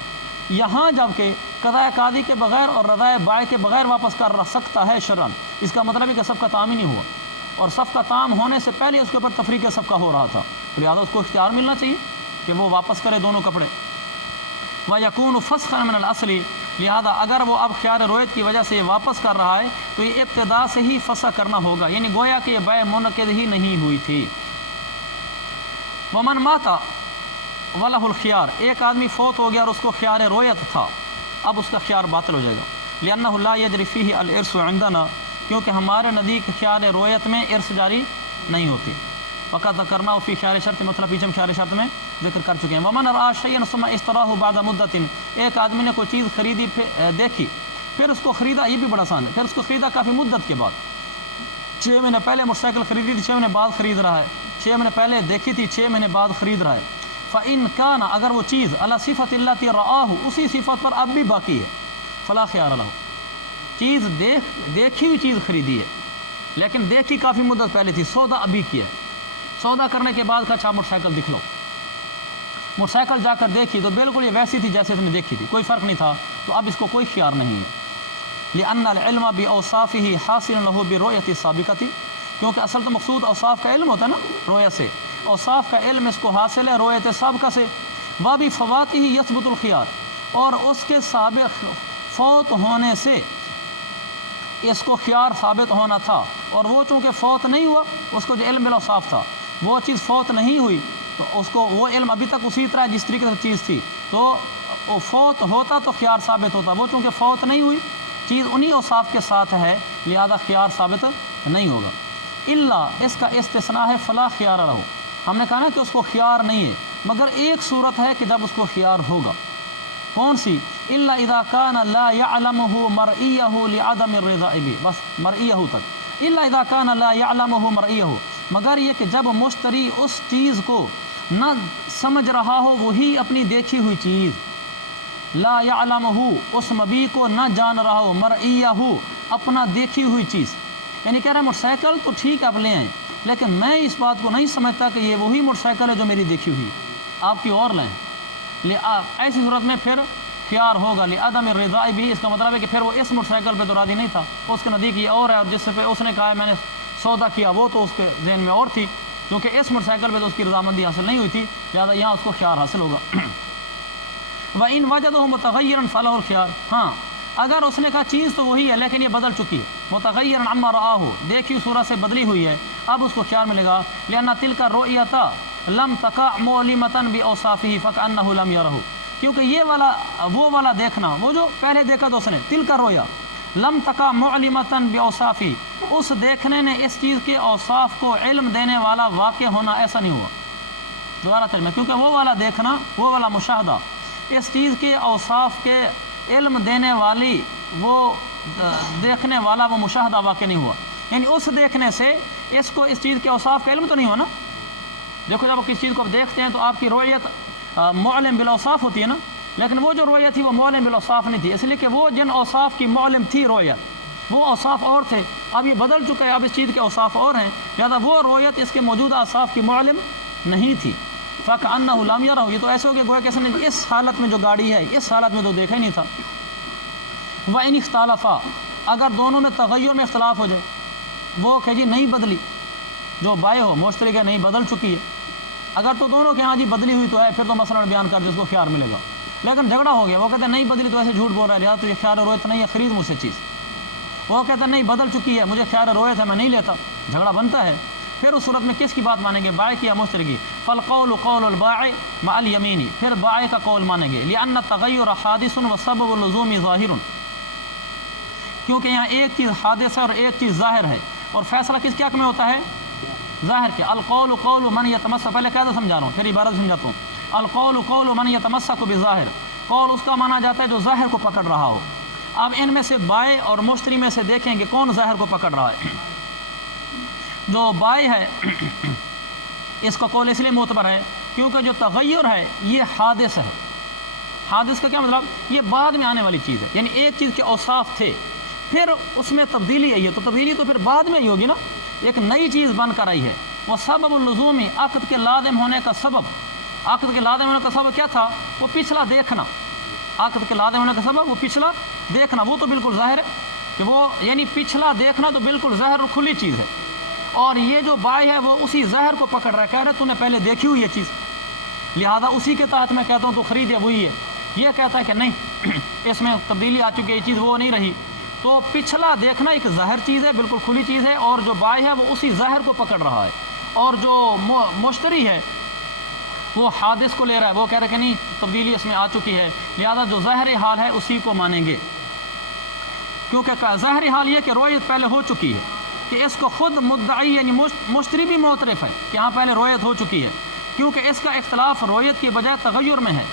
یہاں جب کہ قضاء قاضی کے بغیر اور رضاء بائع کے بغیر واپس کر سکتا ہے شرعاً، اس کا مطلب ہے کہ صفقہ تام ہی نہیں ہوا، اور صفقہ تام ہونے سے پہلے اس کے اوپر تفریق صفقہ ہو رہا تھا، لہٰذا اس کو اختیار ملنا چاہیے کہ وہ واپس کرے دونوں کپڑے. وَيَكُونُ فَسْخًا مِنَ الْأَصْلِ، لہذا اگر وہ اب خیار رویت کی وجہ سے یہ واپس کر رہا ہے تو یہ ابتدا سے ہی فسخ کرنا ہوگا، یعنی گویا کہ یہ بیع منعقد ہی نہیں ہوئی تھی. وَمَنْ مَاتَ وَلَهُ الْخِيَارُ، ایک آدمی فوت ہو گیا اور اس کو خیار رویت تھا، اب اس کا خیار باطل ہو جائے گا. لأنه لا يجري فيه الإرث عندنا، کیونکہ ہمارے نزدیک خیار رویت میں ارث جاری نہیں ہوتی. وقت کرنا فی خیار شرط، مطلب پیچھے ہم خیار شرط میں ذکر کر چکے ہیں. ومن رأى شيئا ثم اشتراه بعد مدت، ایک آدمی نے کوئی چیز خریدی دیکھی پھر اس کو خریدا، یہ بھی بڑا آسان ہے، پھر اس کو خریدا کافی مدت کے بعد. 6 مہینے پہلے موٹر سائیکل خریدی تھی، 6 مہینے بعد خرید رہا ہے، 6 مہینے پہلے دیکھی تھی، 6 مہینے بعد خرید رہا ہے. فإن كان، اگر وہ چیز علی صفت التي رآہ، اسی صفت پر اب بھی باقی ہے، فلا خیار لہ، چیز دیکھی ہوئی چیز خریدی ہے لیکن دیکھی کافی مدت پہلے تھی، سودا ابھی کیا، سودا کرنے کے بعد کا اچھا موٹر سائیکل دکھ لو، موٹر سائیکل جا کر دیکھی تو بالکل یہ ویسی تھی جیسے تم نے دیکھی تھی، کوئی فرق نہیں تھا، تو اب اس کو کوئی خیار نہیں ہے. لأن العلم بأوصافه حاصل له برؤية السابقة، کیونکہ اصل تو مقصود اوصاف کا علم ہوتا ہے نا، رویت سے، اوصاف کا علم اس کو حاصل ہے رویت سابقہ سے. وبفواتہ یثبت الخیار، اور اس کے سابق فوت ہونے سے اس کو خیار ثابت ہونا تھا، اور وہ چونکہ فوت نہیں ہوا، اس کو جو علم بالاوصاف تھا وہ چیز فوت نہیں ہوئی، تو اس کو وہ علم ابھی تک اسی طرح جس طریقے سے چیز تھی، تو وہ فوت ہوتا تو خیار ثابت ہوتا. وہ چونکہ فوت نہیں ہوئی، چیز انہی اوصاف کے ساتھ ہے، لہذا خیار ثابت نہیں ہوگا. الا، اس کا استثناء ہے فلا خیار لہ، ہم نے کہا نا کہ اس کو خیار نہیں ہے، مگر ایک صورت ہے کہ جب اس کو خیار ہوگا. کون سی؟ الا اذا كان لا يعلمه مرئيه لعدم الرضا به، بس مرئيه تک. الا اذا كان لا يعلمه مرئيه، مگر یہ کہ جب مشتری اس چیز کو نہ سمجھ رہا ہو، وہی اپنی دیکھی ہوئی چیز، لا يعلمه، اس مبیع کو نہ جان رہا ہو، مرئيه، اپنا دیکھی ہوئی چیز، یعنی کہہ رہے ہیں موٹر سائیکل تو ٹھیک آپ لے آئیں لیکن میں اس بات کو نہیں سمجھتا کہ یہ وہی موٹر سائیکل ہے جو میری دیکھی ہوئی، آپ کی اور لیں. ایسی صورت میں پھر خیار ہوگا. لعدم الرضا بھی، اس کا مطلب ہے کہ پھر وہ اس موٹر سائیکل پہ تو راضی نہیں تھا، اس کے نزدیک یہ اور ہے، اور جس پہ اس نے کہا ہے میں نے سودا کیا وہ تو اس کے ذہن میں اور تھی، کیونکہ اس موٹر سائیکل پہ تو اس کی رضامندی حاصل نہیں ہوئی تھی، لہٰذا یہاں اس کو خیار حاصل ہوگا. وَإِن وَجَدَهُ مُتَغَيِّرًا فَلَهُ الْخِيَارُ، ہاں اگر اس نے کہا چیز تو وہی ہے لیکن یہ بدل چکی ہے، متغیرا عما رآہ، دیکھی صورت سے بدلی ہوئی ہے، اب اس کو خیار ملے گا. لأن تلك الرؤية لم تقع معلمۃ باوصافہ فکأنہ لم یرہ، کیونکہ یہ والا وہ والا دیکھنا، وہ جو پہلے دیکھا تو اس نے تلک رویا، لم تقع معلمۃ باوصافہ، اس دیکھنے نے اس چیز کے اوصاف کو علم دینے والا واقع ہونا ایسا نہیں ہوا۔ دوبارہ ترجمہ، کیونکہ وہ والا دیکھنا، وہ والا مشاہدہ اس چیز کے اوصاف کے علم دینے والی وہ دیکھنے والا وہ مشاہدہ واقع نہیں ہوا، یعنی اس دیکھنے سے اس کو اس چیز کے اوصاف کا علم تو نہیں ہوا نا۔ دیکھو جب آپ کسی چیز کو دیکھتے ہیں تو آپ کی رؤیت معلم بالاوصاف ہوتی ہے نا، لیکن وہ جو رؤیت تھی وہ معلم بالاوصاف نہیں تھی، اس لیے کہ وہ جن اوصاف کی معلم تھی رؤیت، وہ اوصاف اور تھے، اب یہ بدل چکا ہے، اب اس چیز کے اوصاف اور ہیں، لہٰذا وہ رؤیت اس کے موجودہ اوصاف کی معلم نہیں تھی۔ فکأنہ لم یرہ، یہ تو ایسے ہو کہ گویا کہ اس نے اس حالت میں جو گاڑی ہے اس حالت میں تو دیکھا ہی نہیں تھا۔ وَإِنِ اخْتَلَفَا، اگر دونوں میں تغیر میں اختلاف ہو جائے، وہ کہ جی نہیں بدلی، جو بائع ہو مشتری کا نہیں بدل چکی ہے، اگر تو دونوں کے ہاں جی بدلی ہوئی تو ہے، پھر تو مثلا بیان کر جس کو خیار ملے گا، لیکن جھگڑا ہو گیا، وہ کہتے ہیں نہیں بدلی تو ایسے جھوٹ بول رہا ہے، لہٰذا تجھے خیار رویت نہیں ہے، خرید مجھ سے چیز، وہ کہتا ہے نہیں بدل چکی ہے، مجھے خیار رویت ہے، میں نہیں لیتا، جھگڑا بنتا ہے، پھر اس صورت میں کس کی بات مانیں گے؟ بائع کی یا مشتری کی؟ فالقول قول البائع مع الیمین، پھر بائع کا قول مانیں گے، لأن التغیر حادث وسبب اللزوم ظاہر، کیونکہ یہاں ایک چیز حادث ہے اور ایک چیز ظاہر ہے، اور فیصلہ کس کے حق میں ہوتا ہے؟ ظاہر کے۔ القول قول من یتمسک، پہلے قاعدہ سمجھا رہا ہوں پھر عبارت سمجھاتا ہوں۔ القول قول من یتمسک بظاہر، قول اس کا مانا جاتا ہے جو ظاہر کو پکڑ رہا ہو۔ اب ان میں سے بائع اور مشتری میں سے دیکھیں کہ کون ظاہر کو پکڑ رہا ہے۔ جو بائع ہے اس کا قول اس لیے معتبر ہے کیونکہ جو تغیر ہے یہ حادث ہے۔ حادث کا کیا مطلب؟ یہ بعد میں آنے والی چیز ہے، یعنی ایک چیز کے اوصاف تھے، پھر اس میں تبدیلی آئی ہے، تو تبدیلی تو پھر بعد میں آئی ہوگی نا، ایک نئی چیز بن کر آئی ہے۔ وہ سبب اللزومی، عقد کے لازم ہونے کا سبب، عقد کے لازم ہونے کا سبب کیا تھا؟ وہ پچھلا دیکھنا، عقد کے لازم ہونے کا سبب وہ پچھلا دیکھنا، وہ تو بالکل ظاہر ہے کہ وہ یعنی پچھلا دیکھنا تو بالکل ظاہر اور کھلی چیز ہے، اور یہ جو بائع ہے وہ اسی ظاہر کو پکڑ رہا ہے، کہہ رہے تو نے پہلے دیکھی ہوئی یہ چیز، لہذا اسی کے تحت میں کہتا ہوں تو خرید ہے وہی ہے۔ یہ کہتا ہے کہ نہیں اس میں تبدیلی آ چکی ہے، یہ چیز وہ نہیں رہی، تو پچھلا دیکھنا ایک ظاہر چیز ہے، بالکل کھلی چیز ہے، اور جو بائع ہے وہ اسی ظاہر کو پکڑ رہا ہے، اور جو مشتری ہے وہ حادث کو لے رہا ہے، وہ کہہ رہا ہے کہ نہیں تبدیلی اس میں آ چکی ہے، لہذا جو ظاہر حال ہے اسی کو مانیں گے، کیونکہ ظاہر حال یہ کہ رویت پہلے ہو چکی ہے، کہ اس کو خود مدعی یعنی مشتری بھی معترف ہے کہ ہاں پہلے رویت ہو چکی ہے، کیونکہ اس کا اختلاف رویت کی بجائے تغیر میں ہے،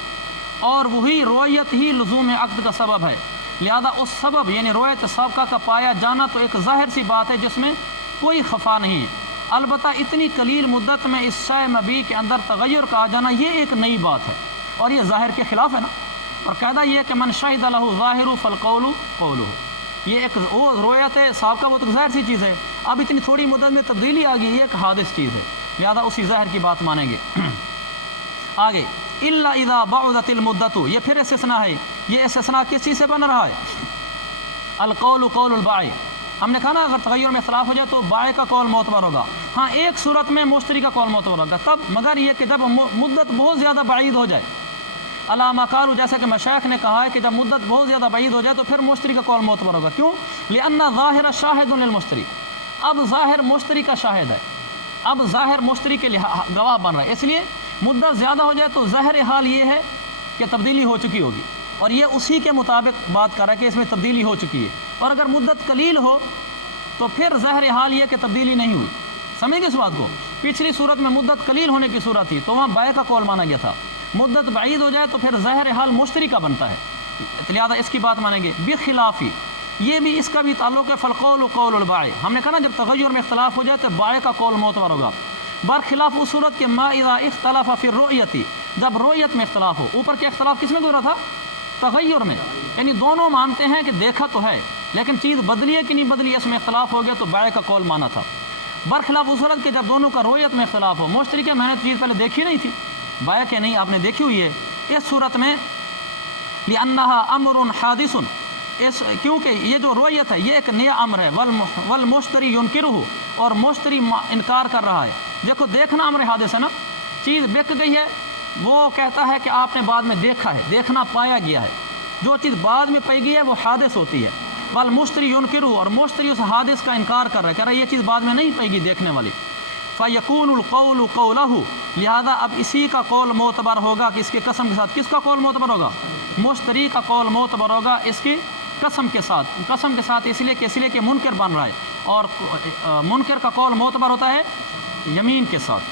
اور وہی رویت ہی لزوم عقد کا سبب ہے، لہذا اس سبب یعنی رویت سابقہ کا پایا جانا تو ایک ظاہر سی بات ہے جس میں کوئی خفا نہیں ہے، البتہ اتنی قلیل مدت میں اس شے مبیع کے اندر تغیر کا آ جانا یہ ایک نئی بات ہے، اور یہ ظاہر کے خلاف ہے نا، اور قاعدہ یہ کہ من شہد لہ ظاہر فالقول قولہ، یہ ایک وہ رویت ہے سابقہ، وہ تو ظاہر سی چیز ہے، اب اتنی تھوڑی مدت میں تبدیلی آ گئی، یہ ایک حادث چیز ہے، لہذا اسی ظاہر کی بات مانیں گے۔ آگے الا اذا بعدت المدت، یہ پھر استثناء ہے، یہ استثناء کس چیز سے بن رہا ہے؟ القول قول البائع، ہم نے کہا نا اگر تغیر میں اختلاف ہو جائے تو بائع کا قول معتبر ہوگا، ہاں ایک صورت میں مشتری کا قول معتبر ہوگا تب، مگر یہ کہ جب مدت بہت زیادہ بعید ہو جائے، علامہ قالوا، جیسا کہ مشائخ نے کہا ہے کہ جب مدت بہت زیادہ بعید ہو جائے تو پھر مشتری کا قول معتبر ہوگا، کیوں؟ لأن ظاہر شاہد للمشتری، اب ظاہر مشتری کا شاہد ہے، اب ظاہر مشتری کے گواہ بن رہا ہے، اس لیے مدت زیادہ ہو جائے تو ظاہر حال یہ ہے کہ تبدیلی ہو چکی ہوگی، اور یہ اسی کے مطابق بات کر رہا ہے کہ اس میں تبدیلی ہو چکی ہے، اور اگر مدت قلیل ہو تو پھر ظاہر حال یہ کہ تبدیلی نہیں ہوئی، سمجھ گئے اس بات کو؟ پچھلی صورت میں مدت قلیل ہونے کی صورت تھی تو وہاں بائع کا قول مانا گیا تھا، مدت بعید ہو جائے تو پھر ظاہر حال مشتری کا بنتا ہے، لہٰذا اس کی بات مانیں گے۔ بخلافی، یہ بھی اس کا بھی تعلق ہے، فالقول قول البائع، ہم نے کہا نا جب تغیر میں اختلاف ہو جائے تو بائع کا قول معتبر ہوگا، برخلاف اس صورت کے ما اذا اختلف فی الرؤیت، جب رؤیت میں اختلاف ہو، اوپر کے اختلاف کس میں گزرا تھا؟ تغیر میں، یعنی دونوں مانتے ہیں کہ دیکھا تو ہے لیکن چیز بدلی ہے کہ نہیں بدلی، اس میں اختلاف ہو گیا تو بائع کا قول مانا تھا، برخلاف اس صورت کے جب دونوں کا رؤیت میں اختلاف ہو، مشتری کے میں نے چیز پہلے دیکھی نہیں تھی، بائع کہ نہیں آپ نے دیکھی ہوئی ہے، اس صورت میں لأنها امر حادث، کیونکہ یہ جو رؤیت ہے یہ ایک نیا امر ہے، والمشتری ینکرہ، اور مشتری انکار کر رہا ہے، دیکھو دیکھنا امر حادث ہے نا، چیز بک گئی ہے، وہ کہتا ہے کہ آپ نے بعد میں دیکھا ہے، دیکھنا پایا گیا ہے، جو چیز بعد میں پائی گئی ہے وہ حادث ہوتی ہے، والمشتری ینکرہ، اور مشتری اس حادث کا انکار کر رہا ہے، کہہ رہا ہے یہ چیز بعد میں نہیں پائی گی دیکھنے والی، فیکون القول قولہ لہذا اب اسی کا قول معتبر ہوگا کہ اس کے قسم کے ساتھ. کس کا قول معتبر ہوگا؟ مشتری کا قول معتبر ہوگا اس کی قسم کے ساتھ. قسم کے ساتھ اس لیے کہ منکر بن رہا ہے، اور منکر کا قول معتبر ہوتا ہے یمین کے ساتھ.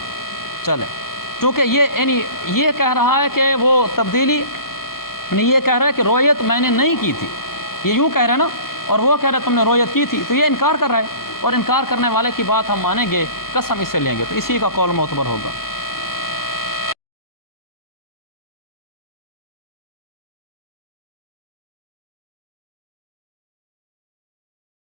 چلیں، چونکہ یہ کہہ رہا ہے کہ وہ تبدیلی، یہ کہہ رہا ہے کہ رویت میں نے نہیں کی تھی، یہ یوں کہہ رہا ہے نا، اور وہ کہہ رہا ہے تم نے رویت کی تھی، تو یہ انکار کر رہا ہے، اور انکار کرنے والے کی بات ہم مانیں گے، قسم اس سے لیں گے، تو اسی کا قول معتبر ہوگا.